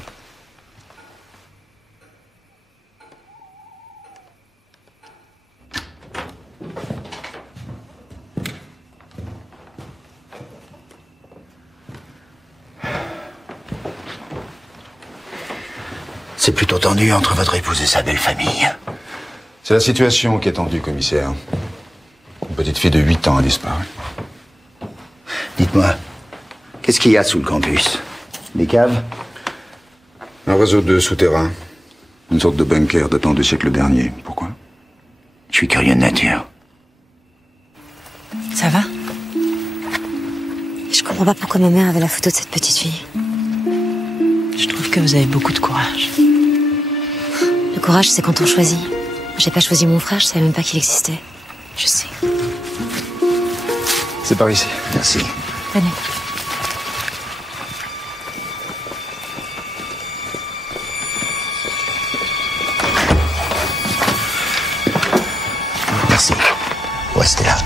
C'est plutôt tendu entre votre épouse et sa belle famille. C'est la situation qui est tendue, commissaire. Une petite fille de 8 ans a disparu. Dites-moi, qu'est-ce qu'il y a sous le campus? Des caves? Un réseau de souterrains. Une sorte de bunker datant du siècle dernier. Pourquoi? Je suis curieux de nature. Ça va? Je comprends pas pourquoi ma mère avait la photo de cette petite fille. Je trouve que vous avez beaucoup de courage. Le courage, c'est quand on choisit. J'ai pas choisi mon frère, je savais même pas qu'il existait. Je sais. C'est par ici. Merci. Venez. Merci. Restez là.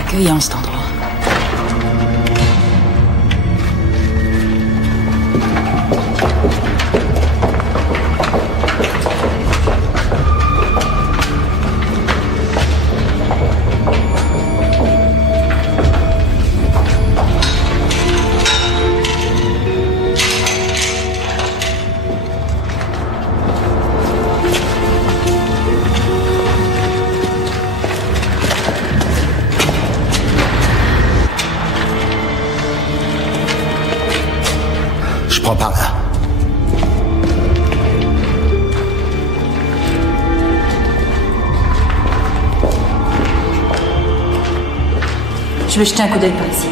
Accueillant cet endroit. Prends par là. Je vais jeter un coup d'œil par ici.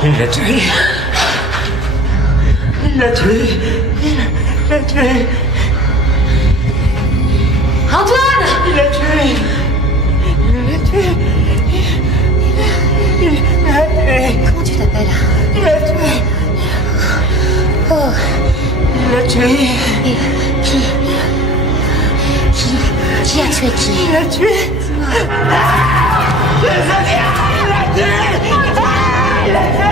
Il l'a tué. Il l'a tué. Il l'a tué. Antoine! Il l'a tué. Il l'a tué. Il l'a tué. Comment tu t'appelles? Il l'a tué. Oh. Il l'a tué. Et qui a tué qui? Il l'a tué. Il l'a tué.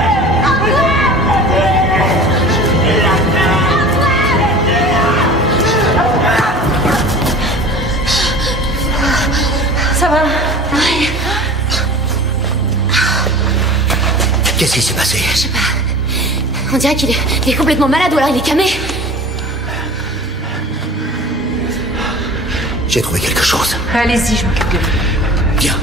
Ça va? Oui. Qu'est-ce qui s'est passé? Je sais pas. On dirait qu'il est complètement malade ou alors il est camé. J'ai trouvé quelque chose. Allez-y, je m'occupe de lui. Viens.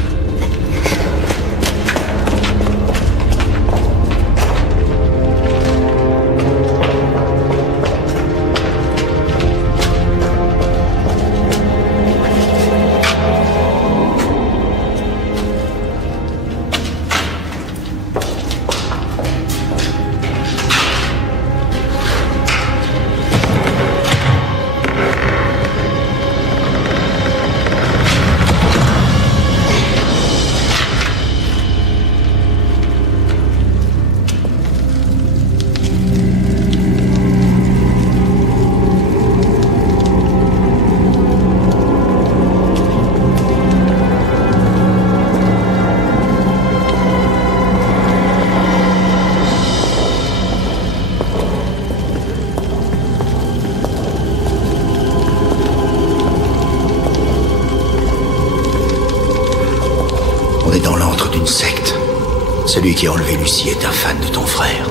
Celui qui a enlevé Lucie est un fan de ton frère.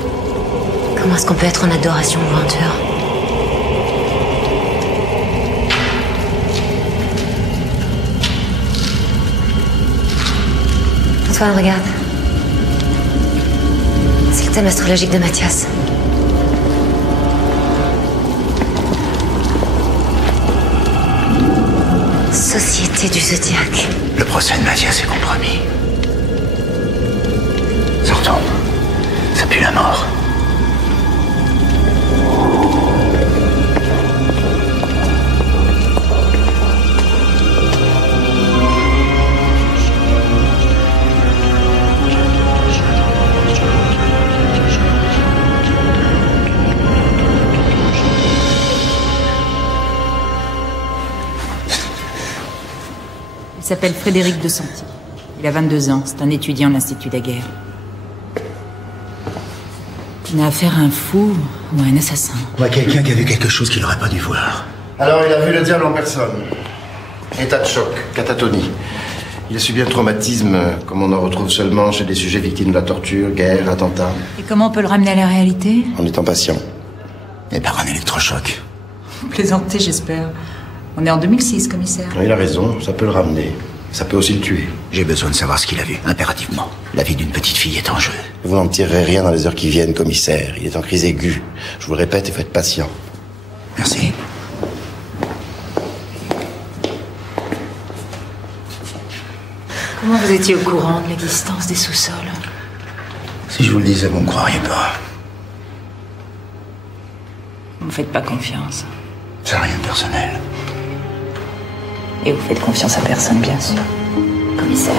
Comment est-ce qu'on peut être en adoration pour un tueur? Antoine, regarde. C'est le thème astrologique de Mathias. Société du Zodiaque. Le procès de Mathias est compromis. Sortons. Ça pue la mort. Il s'appelle Frédéric De Santi. Il a 22 ans. C'est un étudiant de l'Institut Daguerre. On a affaire à un fou ou à un assassin. Ou à quelqu'un qui a vu quelque chose qu'il n'aurait pas dû voir. Alors, il a vu le diable en personne. État de choc, catatonie. Il a subi un traumatisme, comme on en retrouve seulement chez des sujets victimes de la torture, guerre, attentats. Et comment on peut le ramener à la réalité? En étant patient. Et par un électrochoc. Vous plaisantez, j'espère. On est en 2006, commissaire. Il a raison, ça peut le ramener. Ça peut aussi le tuer. J'ai besoin de savoir ce qu'il a vu, impérativement. La vie d'une petite fille est en jeu. Vous n'en tirerez rien dans les heures qui viennent, commissaire. Il est en crise aiguë. Je vous le répète, il faut être patient. Merci. Comment vous étiez au courant de l'existence des sous-sols? Si je vous le disais, vous ne me croiriez pas. Vous ne me faites pas confiance. C'est rien de personnel. Et vous faites confiance à personne, bien sûr. Commissaire.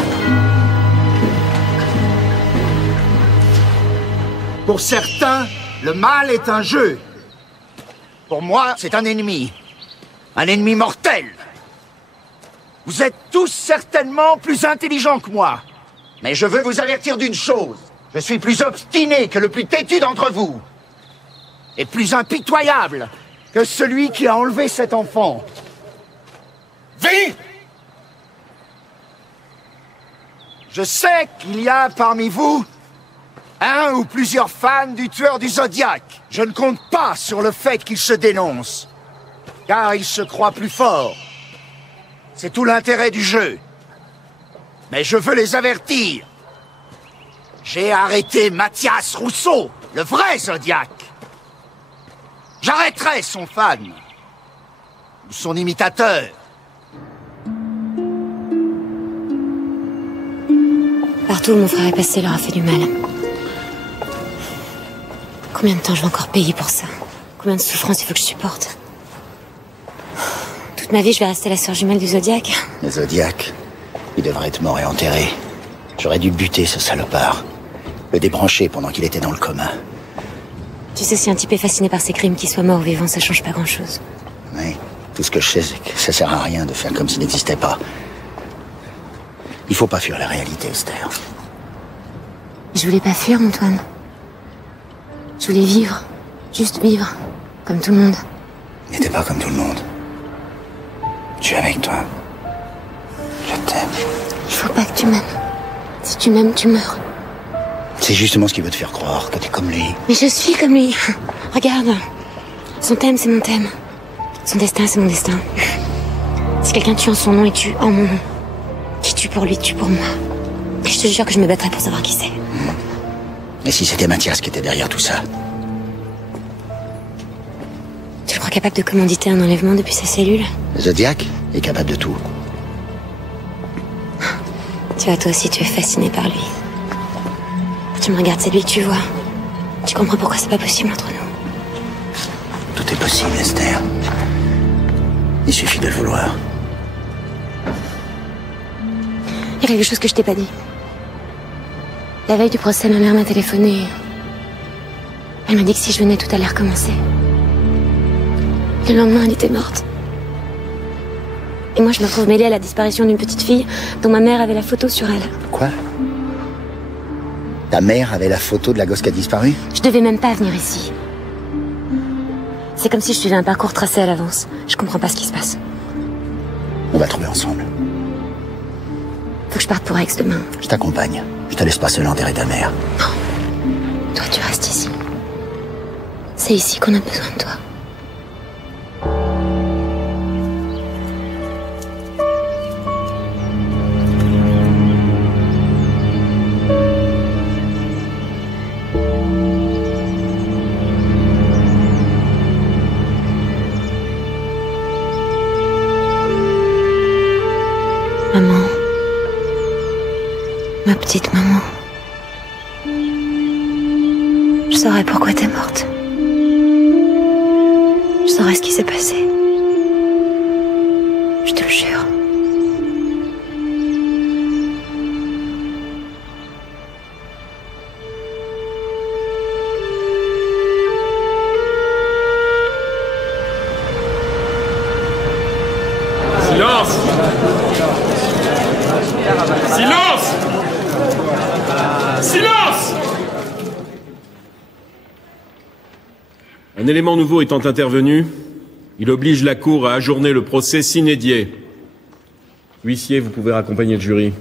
Pour certains, le mal est un jeu. Pour moi, c'est un ennemi. Un ennemi mortel. Vous êtes tous certainement plus intelligents que moi. Mais je veux vous avertir d'une chose. Je suis plus obstiné que le plus têtu d'entre vous. Et plus impitoyable que celui qui a enlevé cet enfant. Vie! Je sais qu'il y a parmi vous un ou plusieurs fans du tueur du Zodiac. Je ne compte pas sur le fait qu'il se dénonce, car il se croit plus fort. C'est tout l'intérêt du jeu. Mais je veux les avertir. J'ai arrêté Mathias Rousseau, le vrai Zodiac. J'arrêterai son fan, ou son imitateur. Partout où mon frère est passé leur a fait du mal. Combien de temps je vais encore payer pour ça? Combien de souffrances il faut que je supporte? Toute ma vie, je vais rester la sœur jumelle du Zodiac. Le Zodiac, il devrait être mort et enterré. J'aurais dû buter ce salopard. Le débrancher pendant qu'il était dans le coma. Tu sais, si un type est fasciné par ses crimes, qu'il soit mort ou vivant, ça change pas grand-chose. Oui, tout ce que je sais, c'est que ça sert à rien de faire comme s'il n'existait pas. Il faut pas fuir la réalité, Esther. Je voulais pas fuir, Antoine. Je voulais vivre. Juste vivre. Comme tout le monde. N'était pas comme tout le monde. Je suis avec toi. Je t'aime. Il faut pas que tu m'aimes. Si tu m'aimes, tu meurs. C'est justement ce qu'il veut te faire croire, que t'es comme lui. Mais je suis comme lui. Regarde. Son thème, c'est mon thème. Son destin, c'est mon destin. Si quelqu'un tue en son nom et tue en mon nom, qui tue pour lui, tue pour moi. Et je te jure que je me battrai pour savoir qui c'est. Et si c'était Mathias qui était derrière tout ça? Tu le crois capable de commanditer un enlèvement depuis sa cellule? Le Zodiac est capable de tout. Tu vois, toi aussi, tu es fasciné par lui. Tu me regardes, c'est lui que tu vois. Tu comprends pourquoi c'est pas possible entre nous. Tout est possible, Esther. Il suffit de le vouloir. Il y a quelque chose que je t'ai pas dit. La veille du procès, ma mère m'a téléphoné. Elle m'a dit que si je venais, tout allait recommencer. Le lendemain, elle était morte. Et moi, je me retrouve mêlée à la disparition d'une petite fille dont ma mère avait la photo sur elle. Quoi? Ta mère avait la photo de la gosse qui a disparu? Je devais même pas venir ici. C'est comme si je suivais un parcours tracé à l'avance. Je comprends pas ce qui se passe. On va trouver ensemble. Faut que je parte pour Aix demain. Je t'accompagne. Je te laisse pas seul enterrer ta mère. Non. Toi, tu restes ici. C'est ici qu'on a besoin de toi. Maman. Ma petite maman. Je saurais pourquoi t'es morte. Je saurais ce qui s'est passé. Je te le jure. Silence! Silence! Silence! Un élément nouveau étant intervenu, il oblige la Cour à ajourner le procès sine die. Huissier, vous pouvez raccompagner le jury.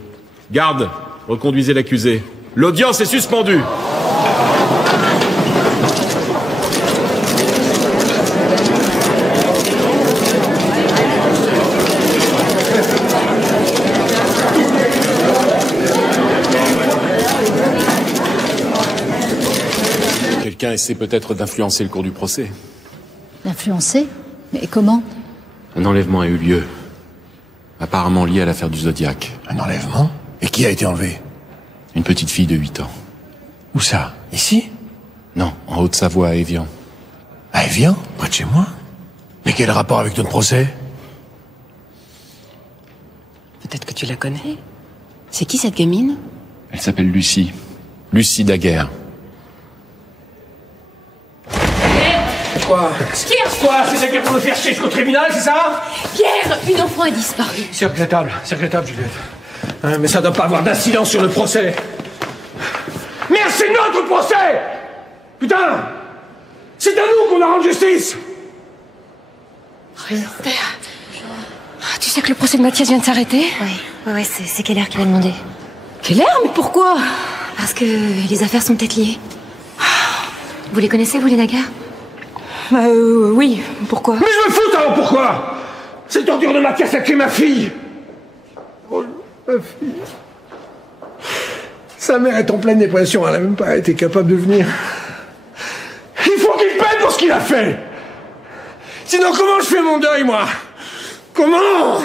Garde, reconduisez l'accusé. L'audience est suspendue. Quelqu'un essaie peut-être d'influencer le cours du procès. L'influencer? Mais comment? Un enlèvement a eu lieu. Apparemment lié à l'affaire du Zodiac. Un enlèvement? Et qui a été enlevé? Une petite fille de 8 ans. Où ça? Ici? Non, en Haute-Savoie, à Évian. À Évian? Près de chez moi? Mais quel rapport avec notre procès? Peut-être que tu la connais. C'est qui cette gamine? Elle s'appelle Lucie. Lucie Daguerre. Quoi? Quoi? C'est celle qui est pour nous faire chier jusqu'au tribunal, c'est ça? Pierre, une enfant est disparue. C'est regrettable, Juliette. Hein, mais ça doit pas avoir d'incidence sur le procès. Merci, procès! Putain! C'est à nous qu'on a rendu justice! Esther, tu sais que le procès de Mathias vient de s'arrêter? Oui, c'est Keller qui l'a demandé. Keller? Mais pourquoi? Parce que les affaires sont peut-être liées. Vous les connaissez, vous, les Nagar? Oui, pourquoi? Mais je me fous de savoir pourquoi! Cette ordure de Mathias a tué ma fille! Oh, ma fille... Sa mère est en pleine dépression, elle n'a même pas été capable de venir. Il faut qu'il paie pour ce qu'il a fait! Sinon, comment je fais mon deuil, moi? Comment?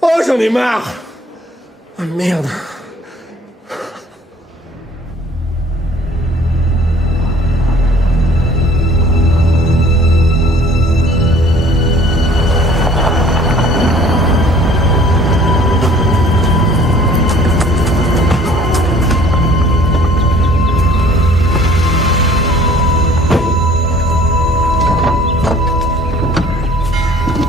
Oh, j'en ai marre! Oh, merde!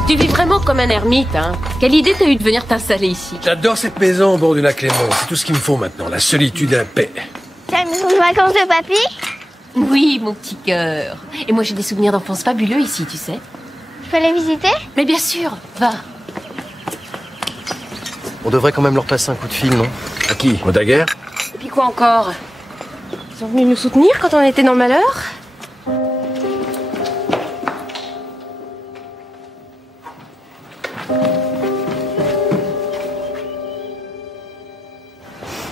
Tu vis vraiment comme un ermite, hein. Quelle idée t'as eu de venir t'installer ici? J'adore cette maison au bord du lac Léman. C'est tout ce qu'il me faut maintenant, la solitude et la paix. C'est la maison de vacances de papy? Oui, mon petit cœur. Et moi, j'ai des souvenirs d'enfance fabuleux ici, tu sais. Je peux les visiter? Mais bien sûr, va. On devrait quand même leur passer un coup de fil, non? À qui? Au Daguerre? Et puis quoi encore? Ils sont venus nous soutenir quand on était dans le malheur?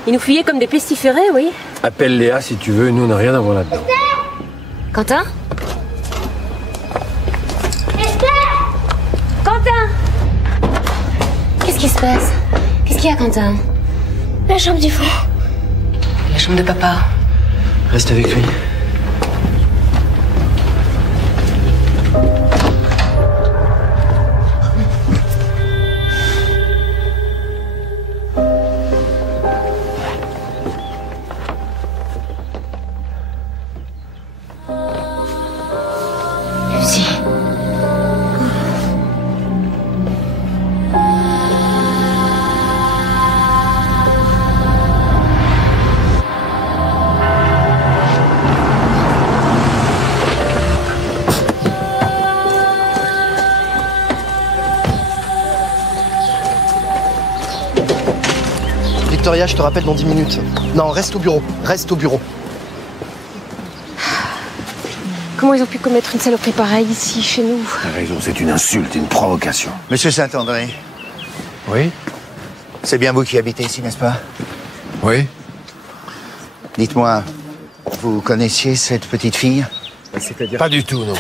Ils nous fuyaient comme des pestiférés, oui. Appelle Léa si tu veux, nous on n'a rien à voir là-dedans. Quentin? Esther! Quentin! Qu'est-ce qui se passe? Qu'est-ce qu'il y a, Quentin? La chambre du fond. La chambre de papa. Reste avec lui. Victoria, je te rappelle dans 10 minutes. Non, reste au bureau. Reste au bureau. Comment ils ont pu commettre une saloperie pareille ici, chez nous? T'as raison, c'est une insulte, une provocation. Monsieur Saint-André. Oui? C'est bien vous qui habitez ici, n'est-ce pas? Oui. Dites-moi, vous connaissiez cette petite fille? C'est-à-dire? Pas du tout, non.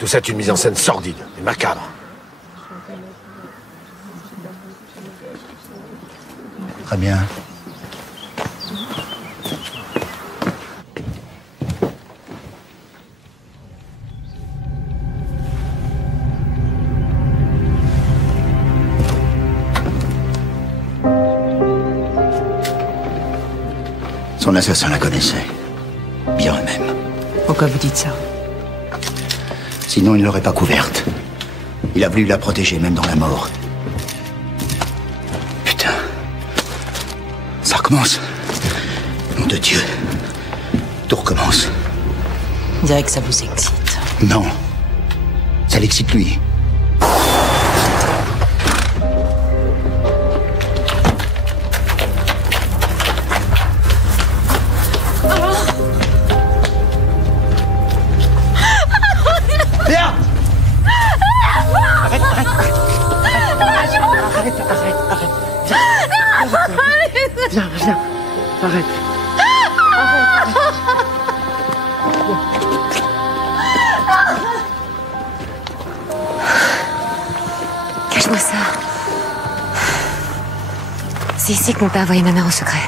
Tout ça est une mise en scène sordide et macabre. Très bien. Son assassin la connaissait. Bien même. Pourquoi vous dites ça? Sinon, il ne l'aurait pas couverte. Il a voulu la protéger, même dans la mort. Putain. Ça recommence. Nom de Dieu. Tout recommence. On dirait que ça vous excite. Non. Ça l'excite lui. Viens. Arrête. Cache-moi ça. C'est ici que mon père voyait ma mère au secret.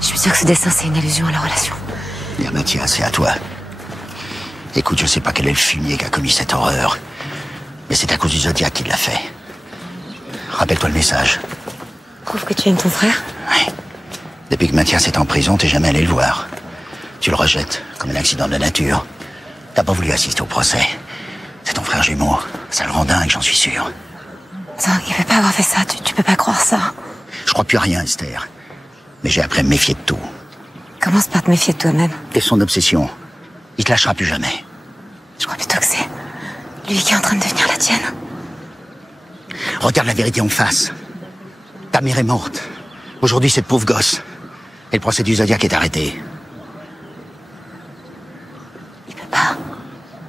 Je suis sûre que ce dessin, c'est une allusion à leur relation. Bien, Mathias, c'est à toi. Écoute, je sais pas quel est le fumier qui a commis cette horreur, mais c'est à cause du Zodiac qu'il l'a fait. Rappelle-toi le message. Prouve que tu aimes ton frère. Oui. Depuis que Mathias est en prison, t'es jamais allé le voir. Tu le rejettes comme un accident de la nature. T'as pas voulu assister au procès. C'est ton frère jumeau. Ça le rend dingue, j'en suis sûr. Non, il peut pas avoir fait ça. Tu peux pas croire ça. Je crois plus à rien, Esther. Mais j'ai appris à me méfier de tout. Commence par te méfier de toi-même. Et son obsession. Il te lâchera plus jamais. Je crois plutôt que c'est lui qui est en train de devenir la tienne. Regarde la vérité en face. Ta mère est morte. Aujourd'hui, cette pauvre gosse. Et le procès du Zodiac est arrêté. Il peut pas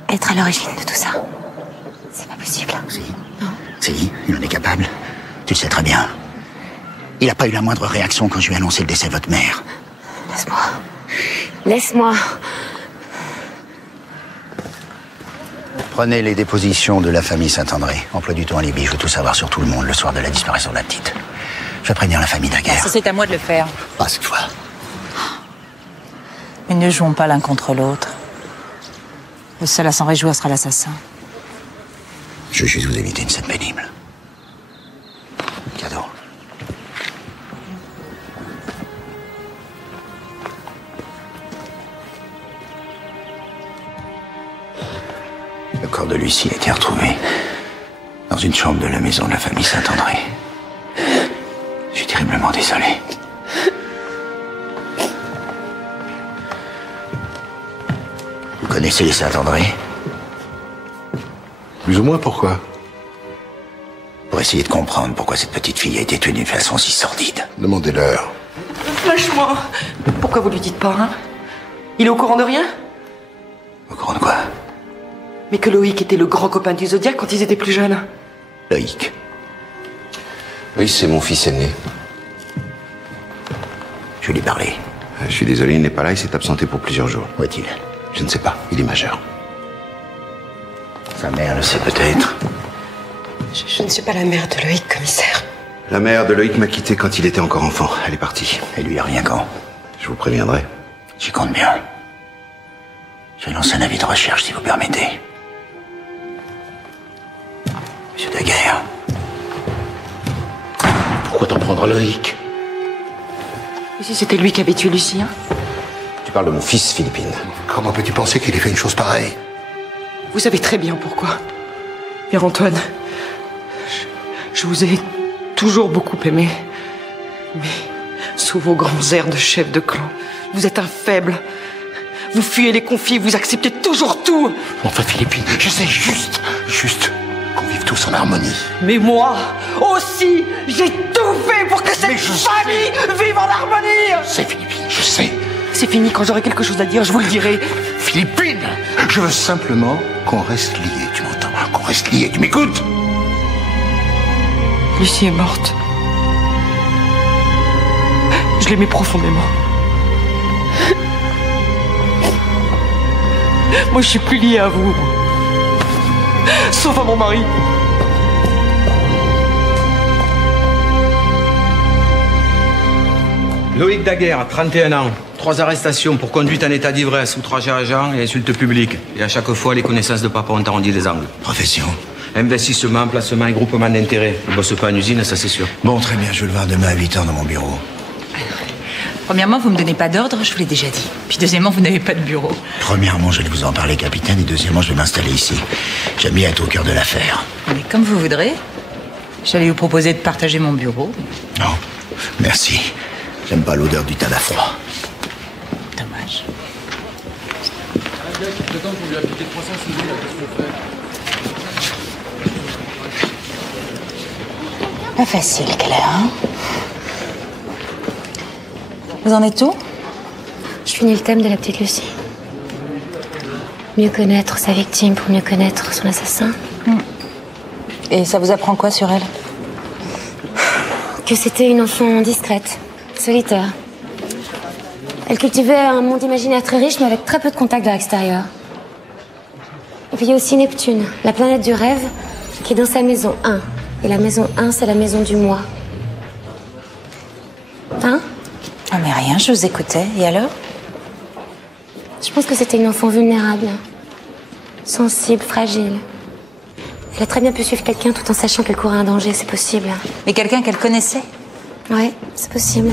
être à l'origine de tout ça. C'est pas possible. Si. Non. Si, il en est capable. Tu le sais très bien. Il n'a pas eu la moindre réaction quand je lui ai annoncé le décès de votre mère. Laisse-moi. Laisse-moi. Prenez les dépositions de la famille Saint-André. Emploi du temps à Libye. Je veux tout savoir sur tout le monde le soir de la disparition de la petite. Je vais prévenir la famille Daguerre. Ça, c'est à moi de le faire. Pas cette fois. Mais ne jouons pas l'un contre l'autre. Le seul à s'en réjouir sera l'assassin. Je veux juste vous éviter une scène pénible. Cadeau. Le corps de Lucie a été retrouvé dans une chambre de la maison de la famille Saint-André. Je suis terriblement désolé. Vous connaissez les Saint-André? Plus ou moins, pourquoi? Pour essayer de comprendre pourquoi cette petite fille a été tuée d'une façon si sordide. Demandez-leur. Lâche-moi. Pourquoi vous lui dites pas, hein? Il est au courant de rien? Au courant de quoi? Mais que Loïc était le grand copain du Zodiac quand ils étaient plus jeunes. Loïc? Oui, c'est mon fils aîné. Je vais lui parler. Je suis désolé, il n'est pas là, il s'est absenté pour plusieurs jours. Où est-il? Je ne sais pas, il est majeur. Sa mère le sait peut-être. Je ne suis pas la mère de Loïc, commissaire. La mère de Loïc m'a quitté quand il était encore enfant. Elle est partie. Et lui, il revient quand? Je vous préviendrai. J'y compte bien. Je vais lancer un avis de recherche, si vous permettez. Monsieur Daguerre. Pourquoi t'en prendre à Loïc? Et si c'était lui qui avait tué Lucie, hein? Tu parles de mon fils, Philippine. Comment peux-tu penser qu'il ait fait une chose pareille? Vous savez très bien pourquoi. Pierre-Antoine, je vous ai toujours beaucoup aimé. Mais sous vos grands airs de chef de clan, vous êtes un faible. Vous fuyez les conflits, vous acceptez toujours tout. Enfin, Philippine, j'essaie juste qu'on vive tous en harmonie. Mais moi aussi, j'ai tout fait pour que cette famille vive en harmonie. C'est Philippine, je sais. C'est fini, quand j'aurai quelque chose à dire, je vous le dirai. Philippine, je veux simplement qu'on reste liés, tu m'entends? Qu'on reste liés, tu m'écoutes? Lucie est morte. Je l'aimais profondément. Moi, je suis plus liée à vous. Sauf à mon mari. Loïc Daguerre, 31 ans. 3 arrestations pour conduite en état d'ivresse, outrage à agent et insulte publique. Et à chaque fois, les connaissances de papa ont arrondi les angles. Profession? Investissement, placement et groupement d'intérêts. Il ne bosse pas en usine, ça c'est sûr. Bon, très bien, je vais le voir demain à 8h dans mon bureau. Premièrement, vous me donnez pas d'ordre, je vous l'ai déjà dit. Puis deuxièmement, vous n'avez pas de bureau. Premièrement, je vais vous en parler, capitaine, et deuxièmement, je vais m'installer ici. J'aime bien être au cœur de l'affaire. Mais comme vous voudrez. J'allais vous proposer de partager mon bureau. Non, merci. J'aime pas l'odeur du tabac froid. Dommage. Pas facile, Claire, hein? Vous en êtes où? Je finis le thème de la petite Lucie. Mieux connaître sa victime pour mieux connaître son assassin. Et ça vous apprend quoi sur elle? Que c'était une enfant discrète, solitaire. Elle cultivait un monde imaginaire très riche, mais avec très peu de contact vers l'extérieur. Et puis il y a aussi Neptune, la planète du rêve, qui est dans sa maison 1. Et la maison 1, c'est la maison du moi. Hein? Ah mais rien, je vous écoutais. Et alors? Je pense que c'était une enfant vulnérable. Sensible, fragile. Elle a très bien pu suivre quelqu'un tout en sachant qu'elle courait un danger, c'est possible. Mais quelqu'un qu'elle connaissait? Ouais, c'est possible.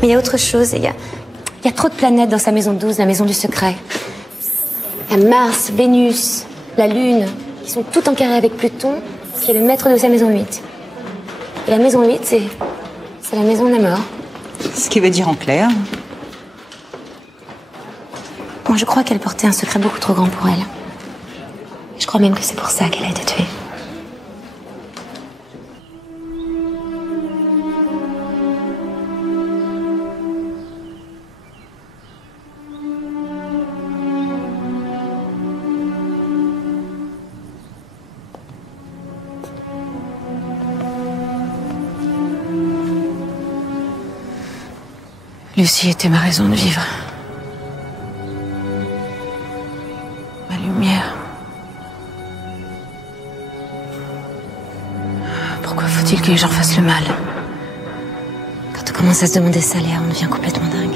Mais il y a autre chose. Il y a trop de planètes dans sa maison 12, la maison du secret. Il y a Mars, Vénus, la Lune, qui sont toutes en carré avec Pluton, qui est le maître de sa maison 8. Et la maison 8, c'est la maison de la mort. Ce qui veut dire en clair Moi, je crois qu'elle portait un secret beaucoup trop grand pour elle. Je crois même que c'est pour ça qu'elle a été tuée. Lucie était ma raison de vivre. Ma lumière. Pourquoi faut-il que les gens fassent le mal? Quand on commence à se demander ça, Léa, on devient complètement dingue.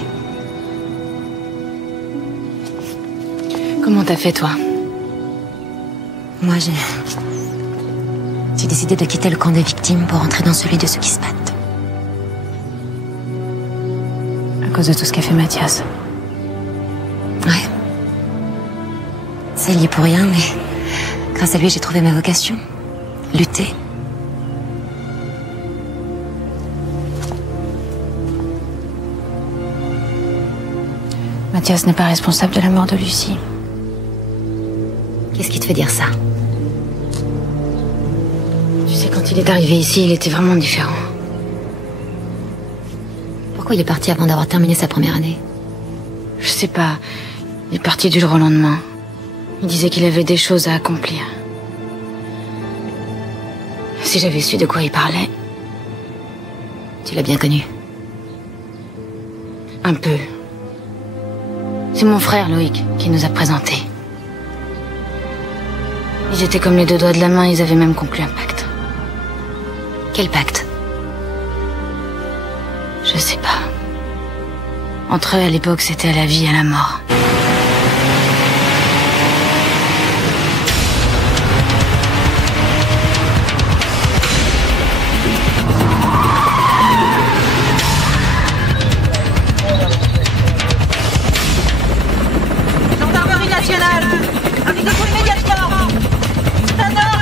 Comment t'as fait, toi? Moi, j'ai décidé de quitter le camp des victimes pour entrer dans celui de ceux qui se battent. À cause de tout ce qu'a fait Mathias. Ouais. Ça y est pour rien, mais grâce à lui, j'ai trouvé ma vocation. Lutter. Mathias n'est pas responsable de la mort de Lucie. Qu'est-ce qui te fait dire ça? Tu sais, quand il est arrivé ici, il était vraiment différent. Pourquoi il est parti avant d'avoir terminé sa première année? Je sais pas. Il est parti du jour au lendemain. Il disait qu'il avait des choses à accomplir. Si j'avais su de quoi il parlait... Tu l'as bien connu? Un peu. C'est mon frère, Loïc, qui nous a présentés. Ils étaient comme les deux doigts de la main, ils avaient même conclu un pacte. Quel pacte? Je sais pas. Entre eux, à l'époque, c'était à la vie et à la mort. Gendarmerie nationale! Avec le coup immédiatement! Standard!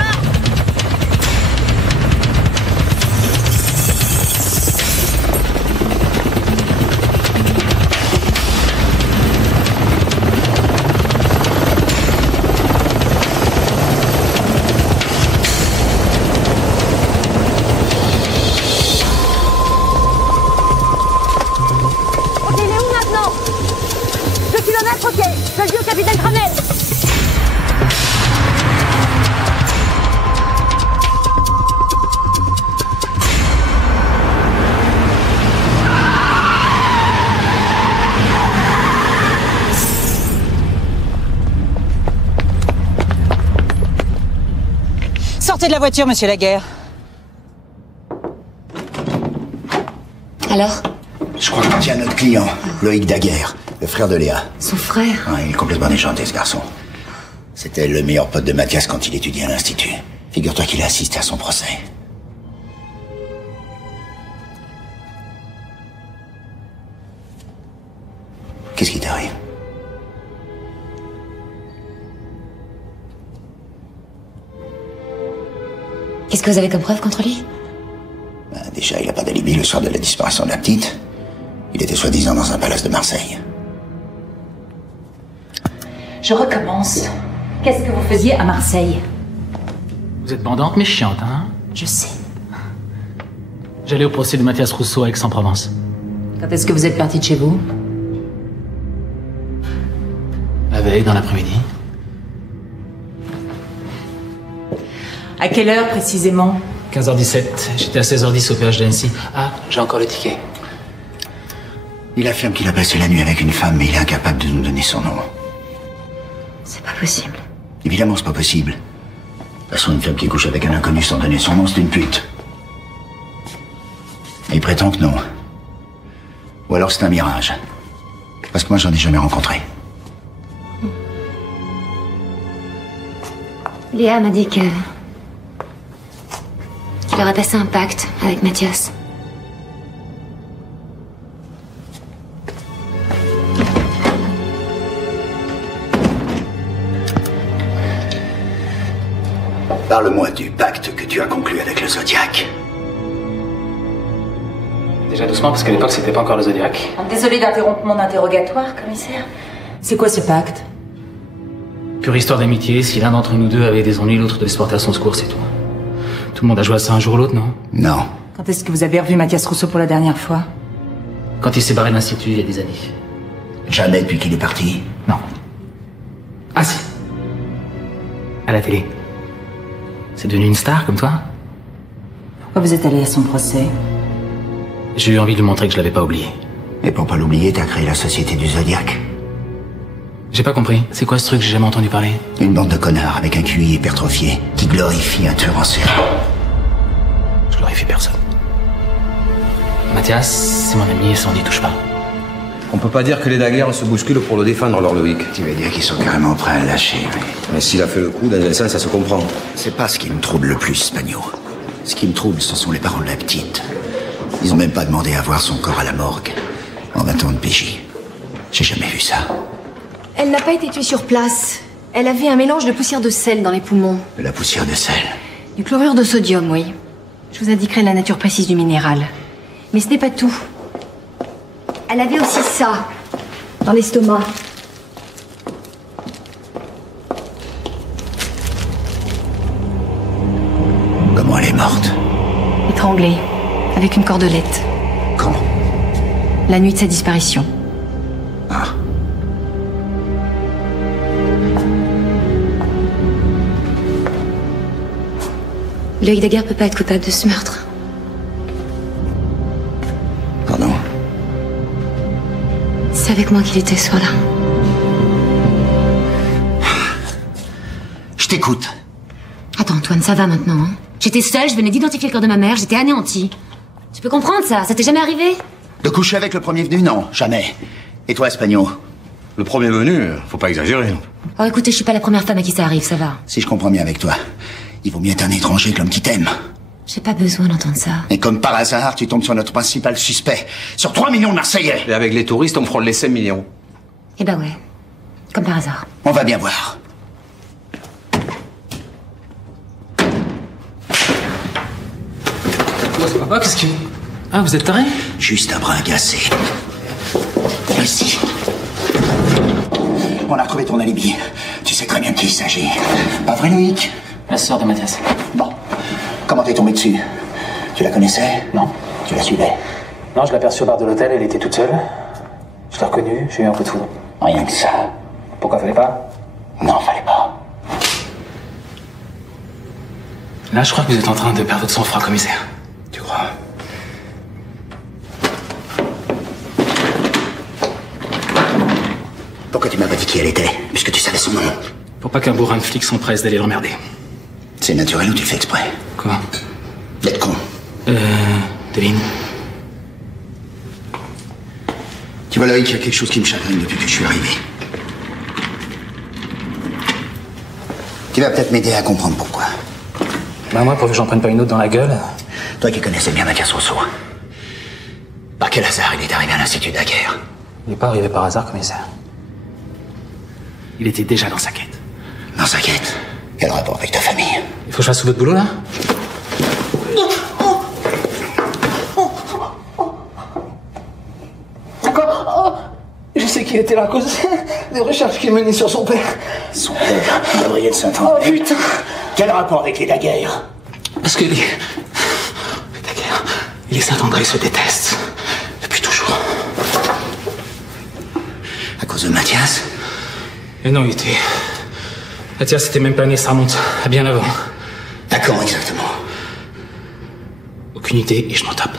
Ok, il est où maintenant? 2 kilomètres, ok. Je le dis au capitaine Cramel. Sortez de la voiture, monsieur Laguerre. Alors? Je crois qu'on tient notre client, Loïc Daguerre, le frère de Léa. Son frère? Ouais, il est complètement déjanté, ce garçon. C'était le meilleur pote de Mathias quand il étudiait à l'Institut. Figure-toi qu'il a assisté à son procès. Qu'est-ce qui t'arrive? Qu'est-ce que vous avez comme preuve contre lui? Déjà, il n'a pas d'alibi le soir de la disparition de la petite. Il était soi-disant dans un palace de Marseille. Je recommence. Qu'est-ce que vous faisiez à Marseille? Vous êtes bandante mais chiante, hein? Je sais. J'allais au procès de Mathias Rousseau à Aix-en-Provence. Quand est-ce que vous êtes parti de chez vous? La veille, dans l'après-midi. À quelle heure précisément? 15h17. J'étais à 16h10 au péage d'Annecy. Ah, j'ai encore le ticket. Il affirme qu'il a passé la nuit avec une femme, mais il est incapable de nous donner son nom. C'est pas possible. Évidemment, c'est pas possible. De toute façon, une femme qui couche avec un inconnu sans donner son nom, c'est une pute. Et il prétend que non. Ou alors c'est un mirage. Parce que moi, j'en ai jamais rencontré. Léa m'a dit que... qu'il aurait passé un pacte avec Mathias. Parle-moi du pacte que tu as conclu avec le Zodiac. Déjà doucement, parce qu'à l'époque, c'était pas encore le Zodiac. Désolée d'interrompre mon interrogatoire, commissaire. C'est quoi ce pacte? Pure histoire d'amitié, si l'un d'entre nous deux avait des ennuis, l'autre devait se porter à son secours, c'est tout. Tout le monde a joué à ça un jour ou l'autre, non? Non. Quand est-ce que vous avez revu Mathias Rousseau pour la dernière fois? Quand il s'est barré de l'Institut il y a des années. Jamais depuis qu'il est parti. Non. Ah si. À la télé. C'est devenu une star comme toi? Pourquoi vous êtes allé à son procès? J'ai eu envie de lui montrer que je l'avais pas oublié. Et pour pas l'oublier, t'as créé la Société du Zodiac. J'ai pas compris. C'est quoi ce truc? J'ai jamais entendu parler. Une bande de connards avec un QI hypertrophié qui glorifie un tueur en série. Je glorifie personne. Mathias, c'est mon ami et ça on n'y touche pas. On peut pas dire que les Daguerre se bousculent pour le défendre, leur Loïc. Tu veux dire qu'ils sont carrément prêts à le lâcher, oui. Mais s'il a fait le coup, dans un sens, ça se comprend. C'est pas ce qui me trouble le plus, Pagnot. Ce qui me trouble, ce sont les parents de la petite. Ils ont même pas demandé à voir son corps à la morgue. En 20 ans de PJ. J'ai jamais vu ça. Elle n'a pas été tuée sur place. Elle avait un mélange de poussière de sel dans les poumons. De la poussière de sel. Du chlorure de sodium, oui. Je vous indiquerai la nature précise du minéral. Mais ce n'est pas tout. Elle avait aussi ça, dans l'estomac. Comment elle est morte? Étranglée, avec une cordelette. Quand? La nuit de sa disparition. Ah. Loïc Daguerre peut pas être coupable de ce meurtre. Pardon? C'est avec moi qu'il était ce soir-là. Je t'écoute. Attends, Antoine, ça va maintenant, hein? J'étais seule, je venais d'identifier le corps de ma mère, j'étais anéantie. Tu peux comprendre ça? Ça t'est jamais arrivé? De coucher avec le premier venu? Non, jamais. Et toi, Espagnol? Le premier venu, faut pas exagérer. Oh, écoutez, je suis pas la première femme à qui ça arrive, ça va. Si je comprends bien avec toi, il vaut mieux être un étranger que l'homme qui t'aime. J'ai pas besoin d'entendre ça. Et comme par hasard, tu tombes sur notre principal suspect. Sur 3 millions de Marseillais. Et avec les touristes, on frôle les 5 millions. Eh ben ouais. Comme par hasard. On va bien voir. Papa, qu'est-ce que... Ah, vous êtes taré? Juste un brin agacé. Ici. On a retrouvé ton alibi. Tu sais très bien de qui il s'agit. Pas vrai, Loïc? La sœur de Mathias. Bon. Comment t'es tombé dessus? Tu la connaissais? Non. Tu la suivais? Non, je l'ai aperçue au bar de l'hôtel, elle était toute seule. Je l'ai reconnue, j'ai eu un coup de foudre. Rien que ça. Pourquoi fallait pas? Non, fallait pas. Là, je crois que vous êtes en train de perdre votre sang-froid, commissaire. Tu crois? Pourquoi tu m'as pas dit qui elle était, puisque tu savais son nom? Pour pas qu'un bourrin de flic s'empresse d'aller l'emmerder. C'est naturel ou tu le fais exprès? Quoi? D'être con. Devine. Tu vois, Loïc, il y a quelque chose qui me chagrine depuis que je suis arrivé. Tu vas peut-être m'aider à comprendre pourquoi. Bah moi, pourvu que j'en prenne pas une autre dans la gueule. Toi qui connaissais bien Mathias Rousseau. Par quel hasard il est arrivé à l'Institut Daguerre? Il n'est pas arrivé par hasard, commissaire. Il était déjà dans sa quête. Dans sa quête? Quel rapport avec ta famille? Il faut que je fasse votre boulot, là? Je sais qu'il était là à cause des recherches qu'il menait sur son père. Son père, Gabriel Saint-André. Oh putain! Quel rapport avec les Daguerre? Parce que les Daguerre et les Saint-André se détestent. Depuis toujours. À cause de Mathias? Et non, il était... Mathias c'était même pas né, ça remonte à bien avant. D'accord, exactement. Aucune idée et je m'en tape.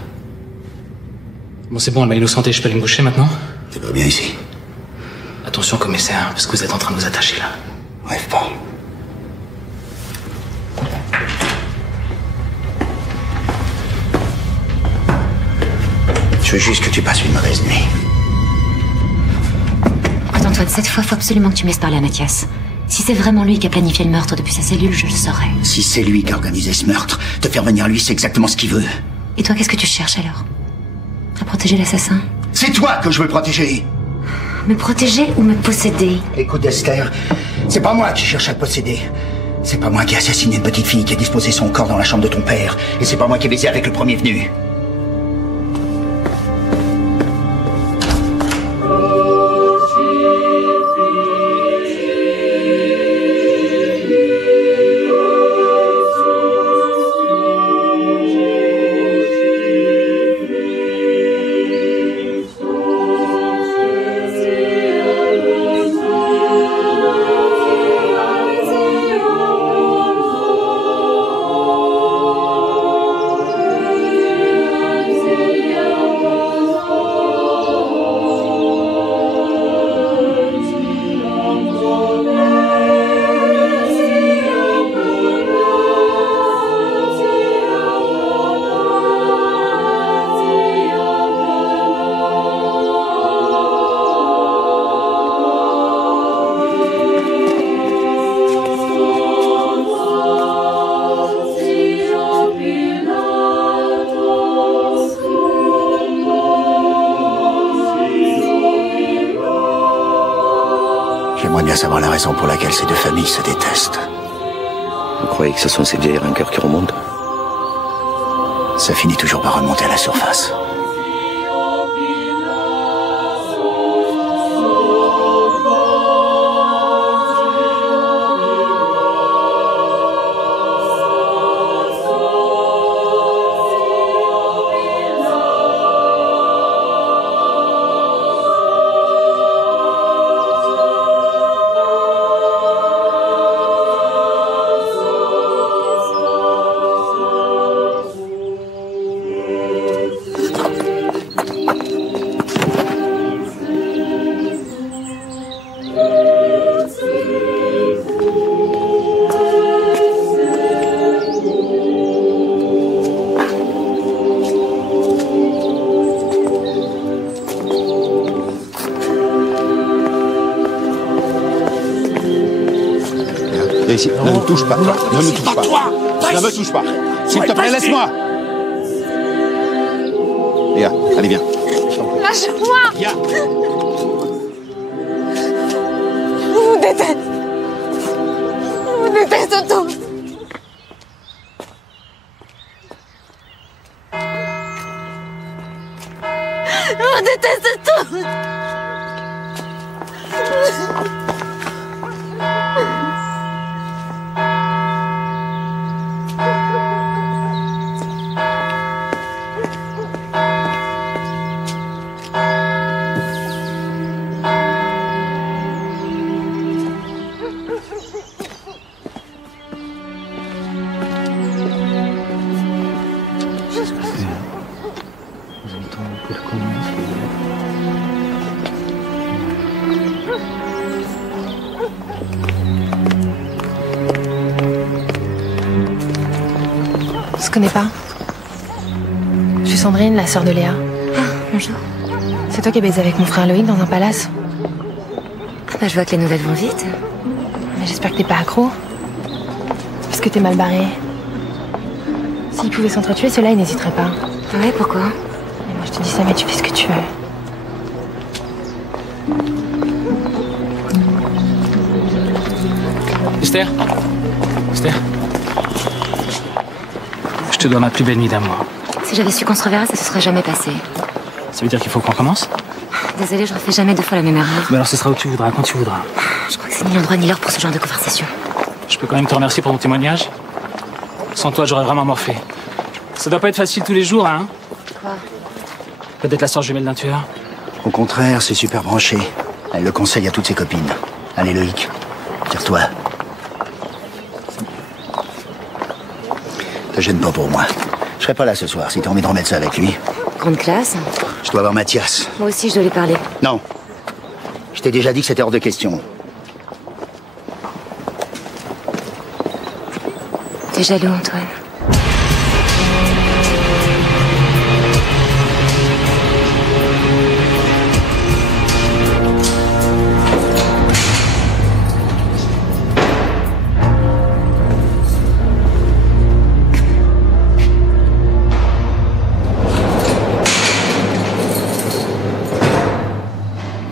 Bon, c'est bon, elle m'a innocenté, je peux aller me coucher maintenant? Tu vas bien ici? Attention, commissaire, parce que vous êtes en train de vous attacher là. Rêve pas. Je veux juste que tu passes une mauvaise nuit. Écoute, Antoine, cette fois, faut absolument que tu me laisses parler à Mathias. Si c'est vraiment lui qui a planifié le meurtre depuis sa cellule, je le saurai. Si c'est lui qui a organisé ce meurtre, te faire venir lui, c'est exactement ce qu'il veut. Et toi, qu'est-ce que tu cherches alors? À protéger l'assassin? C'est toi que je veux protéger. Me protéger ou me posséder? Écoute, Esther, c'est pas moi qui cherche à te posséder. C'est pas moi qui ai assassiné une petite fille qui a disposé son corps dans la chambre de ton père. Et c'est pas moi qui ai baisé avec le premier venu. J'aimerais bien savoir la raison pour laquelle ces deux familles se détestent. Vous croyez que ce sont ces vieilles rancœurs qui remontent? Ça finit toujours par remonter à la surface. Ici. Ne me touche pas, toi. Ne me touche pas. Ne me touche pas. S'il te plaît, laisse-moi. Léa, allez, viens. Lâche-moi. Viens. Je vous déteste. Je vous déteste tous. Je vous déteste tous. On se connaît pas. Je suis Sandrine, la sœur de Léa. Ah, bonjour. C'est toi qui as baisé avec mon frère Loïc dans un palace? Ah bah je vois que les nouvelles vont vite. Mais j'espère que t'es pas accro. Parce que t'es mal barré. S'ils pouvaient s'entretuer, ceux-là, ils n'hésiteraient pas. Ouais, pourquoi? Et moi, je te dis ça, mais tu fais ce que tu veux. Esther? Esther? Je te dois ma plus belle nuit d'amour. Si j'avais su qu'on se reverrait, ça se serait jamais passé. Ça veut dire qu'il faut qu'on commence? Désolée, je refais jamais deux fois la même erreur. Mais alors ce sera où tu voudras, quand tu voudras. Je crois que c'est ni l'endroit ni l'heure pour ce genre de conversation. Je peux quand même te remercier pour ton témoignage. Sans toi, j'aurais vraiment morflé. Ça doit pas être facile tous les jours, hein? Quoi? Peut-être la sœur jumelle d'un tueur. Au contraire, c'est super branché. Elle le conseille à toutes ses copines. Allez, Loïc, tire-toi. Te gêne pas pour moi. Je serai pas là ce soir, si t'as envie de remettre ça avec lui. Grande classe. Je dois voir Mathias. Moi aussi, je dois lui parler. Non. Je t'ai déjà dit que c'était hors de question. T'es jaloux, Antoine.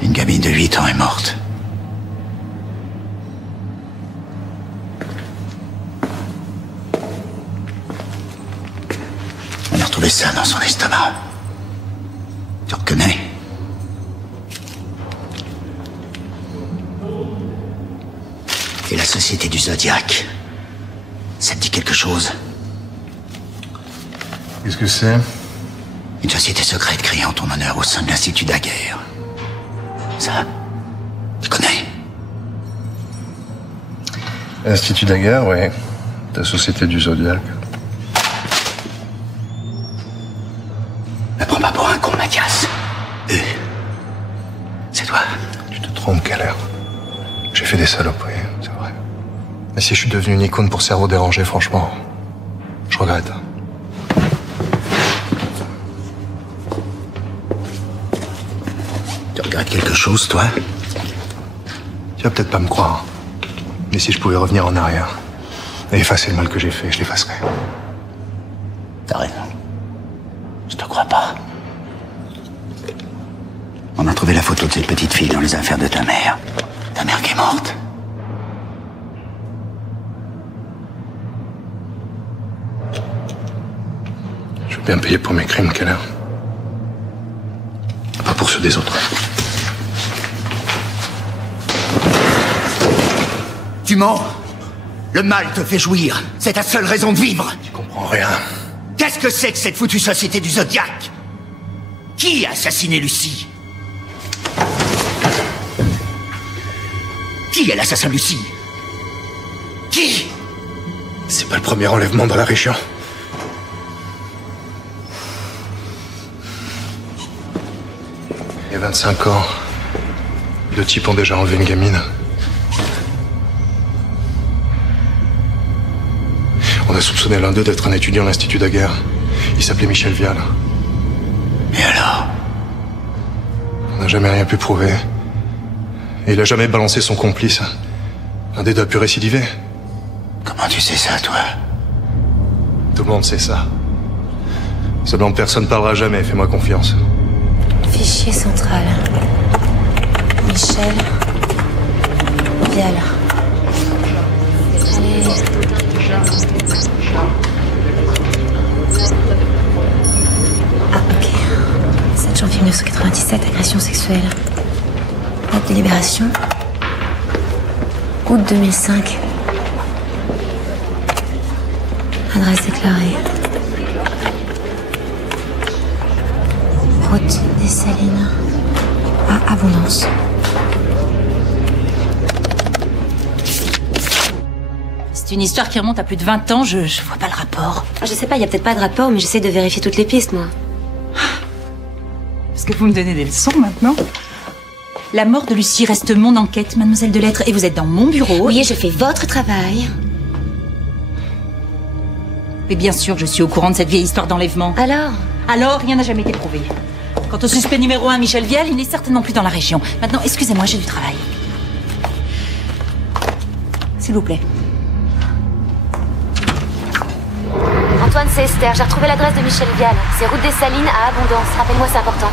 Une gamine de 8 ans est morte. On a retrouvé ça dans son estomac. Tu reconnais? Et la société du Zodiac. Ça te dit quelque chose? Qu'est-ce que c'est? Une société secrète créée en ton honneur au sein de l'Institut Daguerre. Ça, tu connais? L'Institut Daguerre, ouais. La société du Zodiac. Ne prends pas pour un con, Mathias. C'est toi. Tu te trompes, Keller. J'ai fait des saloperies, c'est vrai. Mais si je suis devenu une icône pour cerveau dérangé, franchement, je regrette. Tu regrettes quelque chose, toi? Tu vas peut-être pas me croire. Mais si je pouvais revenir en arrière et effacer le mal que j'ai fait, je l'effacerais. T'as raison. Je te crois pas. On a trouvé la photo de cette petite fille dans les affaires de ta mère. Ta mère qui est morte. Je veux bien payer pour mes crimes, Keller. Pas pour ceux des autres. Tu mens. Le mal te fait jouir. C'est ta seule raison de vivre. Tu comprends rien. Qu'est-ce que c'est que cette foutue société du Zodiac? Qui a assassiné Lucie? Qui est l'assassin de Lucie? Qui? C'est pas le premier enlèvement dans la région. Il y a 25 ans, 2 types ont déjà enlevé une gamine. On a soupçonné l'un d'eux d'être un étudiant à l'Institut Daguerre. Il s'appelait Michel Vial. Et alors? On n'a jamais rien pu prouver. Et il a jamais balancé son complice. Un des deux a pu récidiver. Comment tu sais ça, toi? Tout le monde sait ça. Seulement personne ne parlera jamais, fais-moi confiance. Fichier central. Michel Vial. Ah, ok. 7 janvier 1997, agression sexuelle. Date de libération. Août 2005. Adresse déclarée. Route des Salines à Abondance. C'est une histoire qui remonte à plus de 20 ans, je vois pas le rapport. Je sais pas, il y a peut-être pas de rapport, mais j'essaie de vérifier toutes les pistes, moi. Est-ce que vous me donnez des leçons maintenant? La mort de Lucie reste mon enquête, mademoiselle de Lettres, et vous êtes dans mon bureau. Oui, je fais votre travail. Mais bien sûr, je suis au courant de cette vieille histoire d'enlèvement. Alors, rien n'a jamais été prouvé. Quant au suspect numéro 1, Michel Vial, il n'est certainement plus dans la région. Maintenant, excusez-moi, j'ai du travail. S'il vous plaît. Antoine, c'est Esther. J'ai retrouvé l'adresse de Michel Vial. C'est route des Salines à Abondance. Rappelle-moi, c'est important.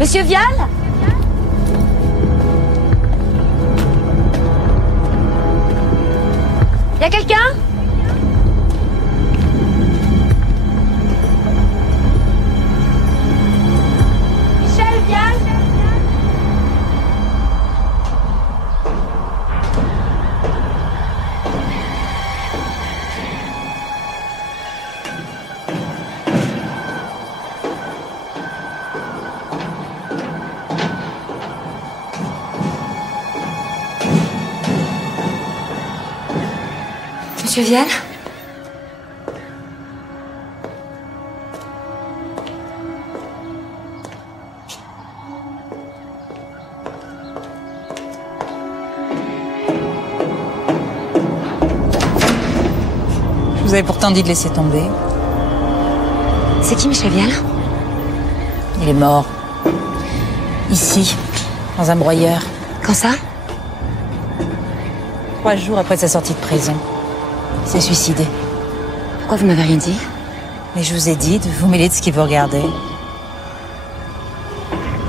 Monsieur Vial? Y a quelqu'un? Michel Vial? Monsieur Vial? Je vous avais pourtant dit de laisser tomber. C'est qui Michel Vial? Il est mort. Ici, dans un broyeur. Quand ça? 3 jours après sa sortie de prison. Il s'est suicidé. Pourquoi vous m'avez rien dit? Mais je vous ai dit de vous mêler de ce qui vous regardait.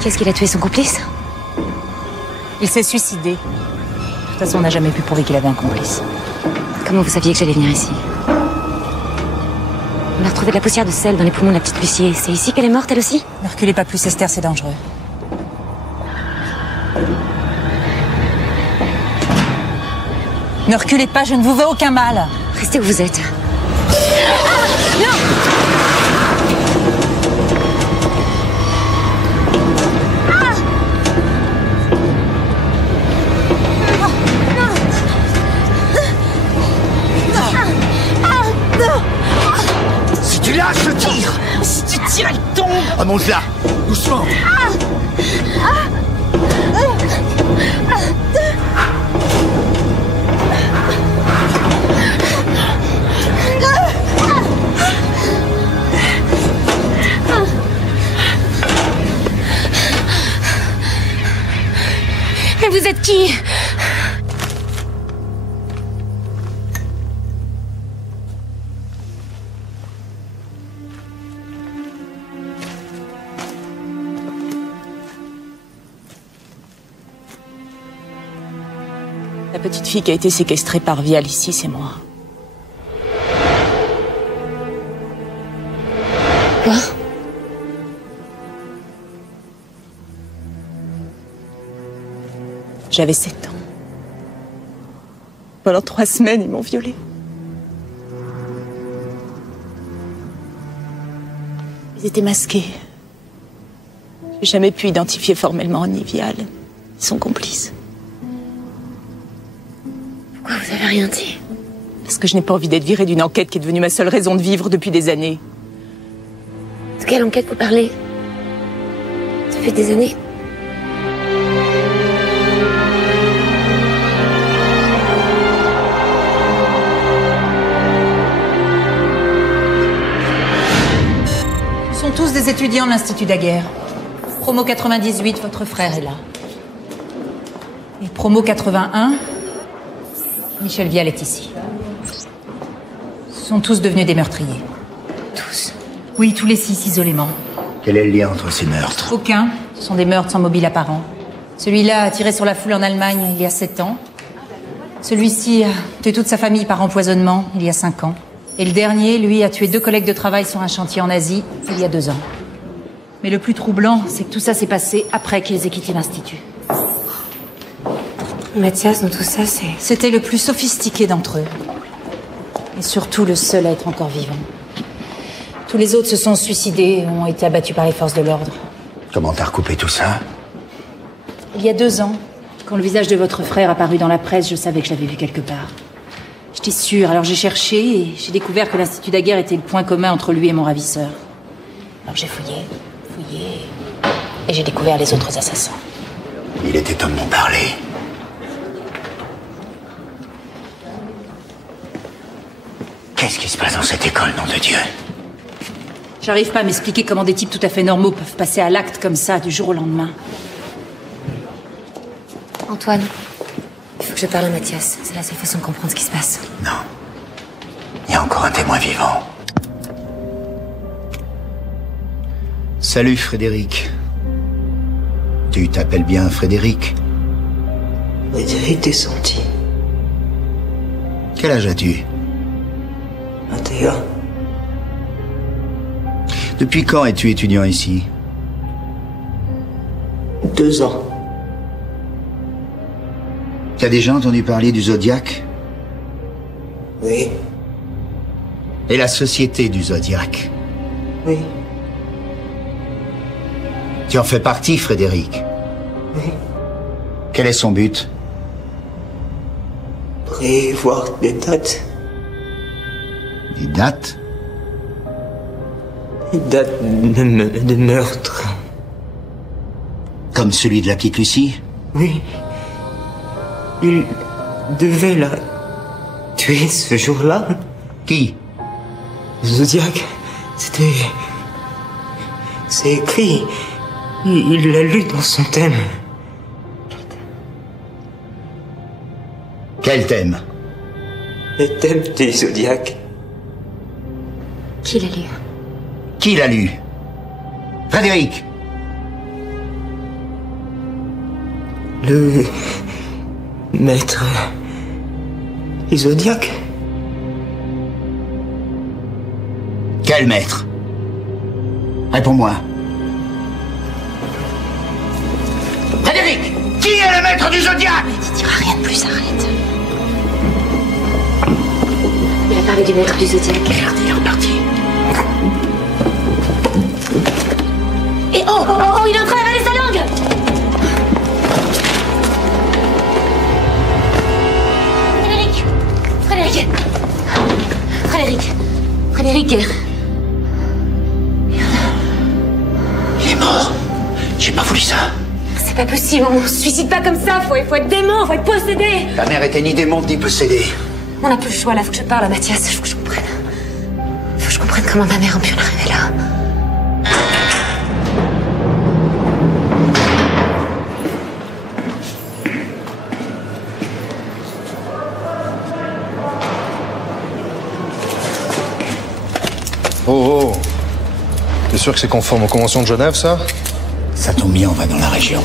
Qu'est-ce qu'il a tué son complice? Il s'est suicidé. De toute façon, on n'a jamais pu prouver qu'il avait un complice. Comment vous saviez que j'allais venir ici? On a retrouvé de la poussière de sel dans les poumons de la petite Lucie. C'est ici qu'elle est morte, elle aussi? Ne reculez pas plus, Esther, c'est dangereux. Ne reculez pas, je ne vous veux aucun mal. Restez où vous êtes. Non! Si tu lâches, je tire! Si tu tires, elle tombe! Oh monte là. Doucement. Mais vous êtes qui? La petite fille qui a été séquestrée par Vial ici, c'est moi. Quoi? J'avais 7 ans. Pendant 3 semaines, ils m'ont violée. Ils étaient masqués. J'ai jamais pu identifier formellement ni Vial, ni son complice. Pourquoi vous avez rien dit? Parce que je n'ai pas envie d'être virée d'une enquête qui est devenue ma seule raison de vivre depuis des années. De quelle enquête vous parlez? Ça fait des années. Ce sont tous des étudiants de l'Institut Daguerre. Promo 98, votre frère est là. Et promo 81, Michel Vial est ici. Ce sont tous devenus des meurtriers. Tous? Oui, tous les 6 isolément. Quel est le lien entre ces meurtres? Aucun. Ce sont des meurtres sans mobile apparent. Celui-là a tiré sur la foule en Allemagne il y a 7 ans. Celui-ci a tué toute sa famille par empoisonnement il y a 5 ans. Et le dernier, lui, a tué 2 collègues de travail sur un chantier en Asie il y a 2 ans. Mais le plus troublant, c'est que tout ça s'est passé après qu'ils aient quitté l'Institut. Mathias, dans tout ça, c'est... C'était le plus sophistiqué d'entre eux. Et surtout le seul à être encore vivant. Tous les autres se sont suicidés et ont été abattus par les forces de l'ordre. Comment t'as recoupé tout ça? Il y a 2 ans, quand le visage de votre frère apparut dans la presse, je savais que je l'avais vu quelque part. J'étais sûre, alors j'ai cherché et j'ai découvert que l'Institut Daguerre était le point commun entre lui et mon ravisseur. Alors j'ai fouillé, et j'ai découvert les autres assassins. Il était temps de m'en parler. Qu'est-ce qui se passe dans cette école, nom de Dieu? J'arrive pas à m'expliquer comment des types tout à fait normaux peuvent passer à l'acte comme ça, du jour au lendemain. Antoine, il faut que je parle à Mathias. C'est la seule façon de comprendre ce qui se passe. Non. Il y a encore un témoin vivant. Salut, Frédéric. Tu t'appelles bien Frédéric? Frédéric Descentis. Quel âge as-tu? 21. Depuis quand es-tu étudiant ici? 2 ans. Tu as déjà entendu parler du Zodiac? Oui. Et la société du Zodiac? Oui. Tu en fais partie, Frédéric? Oui. Quel est son but? Prévoir des dates. Des dates? Des dates de meurtre. Comme celui de la petite Lucie? Oui. Il devait la tuer ce jour-là. Qui? Zodiac. C'était... C'est écrit. Il l'a lu dans son thème. Quel thème? Le thème du Zodiac. Qui l'a lu? Qui l'a lu? Frédéric! Le... maître... du Zodiac. Quel maître? Réponds-moi. Frédéric! Qui est le maître du Zodiac? Mais tu diras rien de plus, arrête. Il a parlé du maître du Zodiac. Merde, il est reparti. Et oh, il est en train d'avaler sa langue! Frédéric! mort. J'ai pas voulu ça. C'est pas possible, on se suicide pas comme ça, faut être dément, faut être possédé. Ta mère était ni démon ni possédée. On n'a plus le choix là, faut que je parle à Mathias, faut que je comprenne. Faut que je comprenne comment ma mère a pu en arriver là. Oh, oh. T'es sûr que c'est conforme aux conventions de Genève, ça? Ça tombe bien, on va dans la région.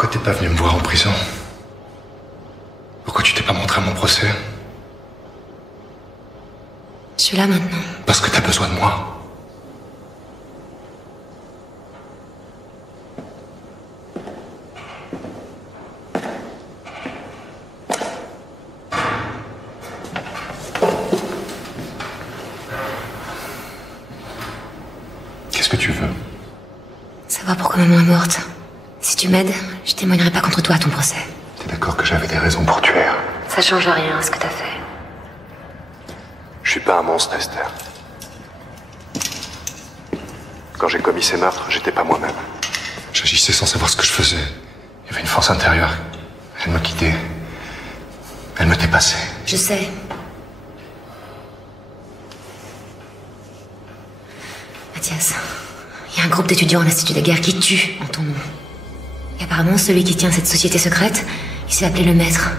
Pourquoi t'es pas venu me voir en prison? Pourquoi tu t'es pas montré à mon procès? Je suis là maintenant. Parce que t'as besoin de moi. Qu'est-ce que tu veux? Savoir pourquoi maman est morte. Si tu m'aides, je témoignerai pas contre toi à ton procès. T'es d'accord que j'avais des raisons pour tuer? Ça change rien, ce que t'as fait. Je suis pas un monstre, Esther. Quand j'ai commis ces meurtres, j'étais pas moi-même. J'agissais sans savoir ce que je faisais. Il y avait une force intérieure. Elle me quittait. Elle me dépassait. Je sais. Mathias, il y a un groupe d'étudiants à l'Institut de guerre qui tue en ton nom. Et apparemment, celui qui tient cette société secrète, il s'est appelé le Maître.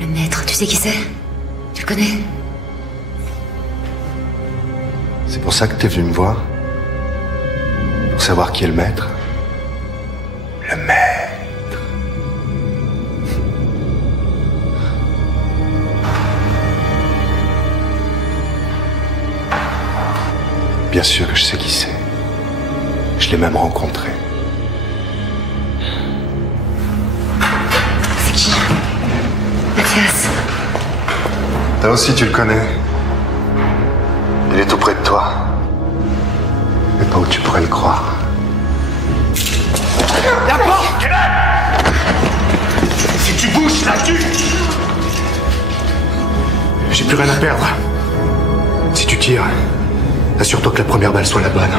Le Maître, tu sais qui c'est? Tu le connais? C'est pour ça que t'es venu me voir? Pour savoir qui est le Maître? Le Maître. Bien sûr que je sais qui c'est. Je l'ai même rencontré. C'est qui? Mathias. Toi aussi, tu le connais. Il est tout près de toi. Mais pas où tu pourrais le croire. La porte! Si tu bouges, la tue! J'ai plus rien à perdre. Si tu tires, assure-toi que la première balle soit la bonne.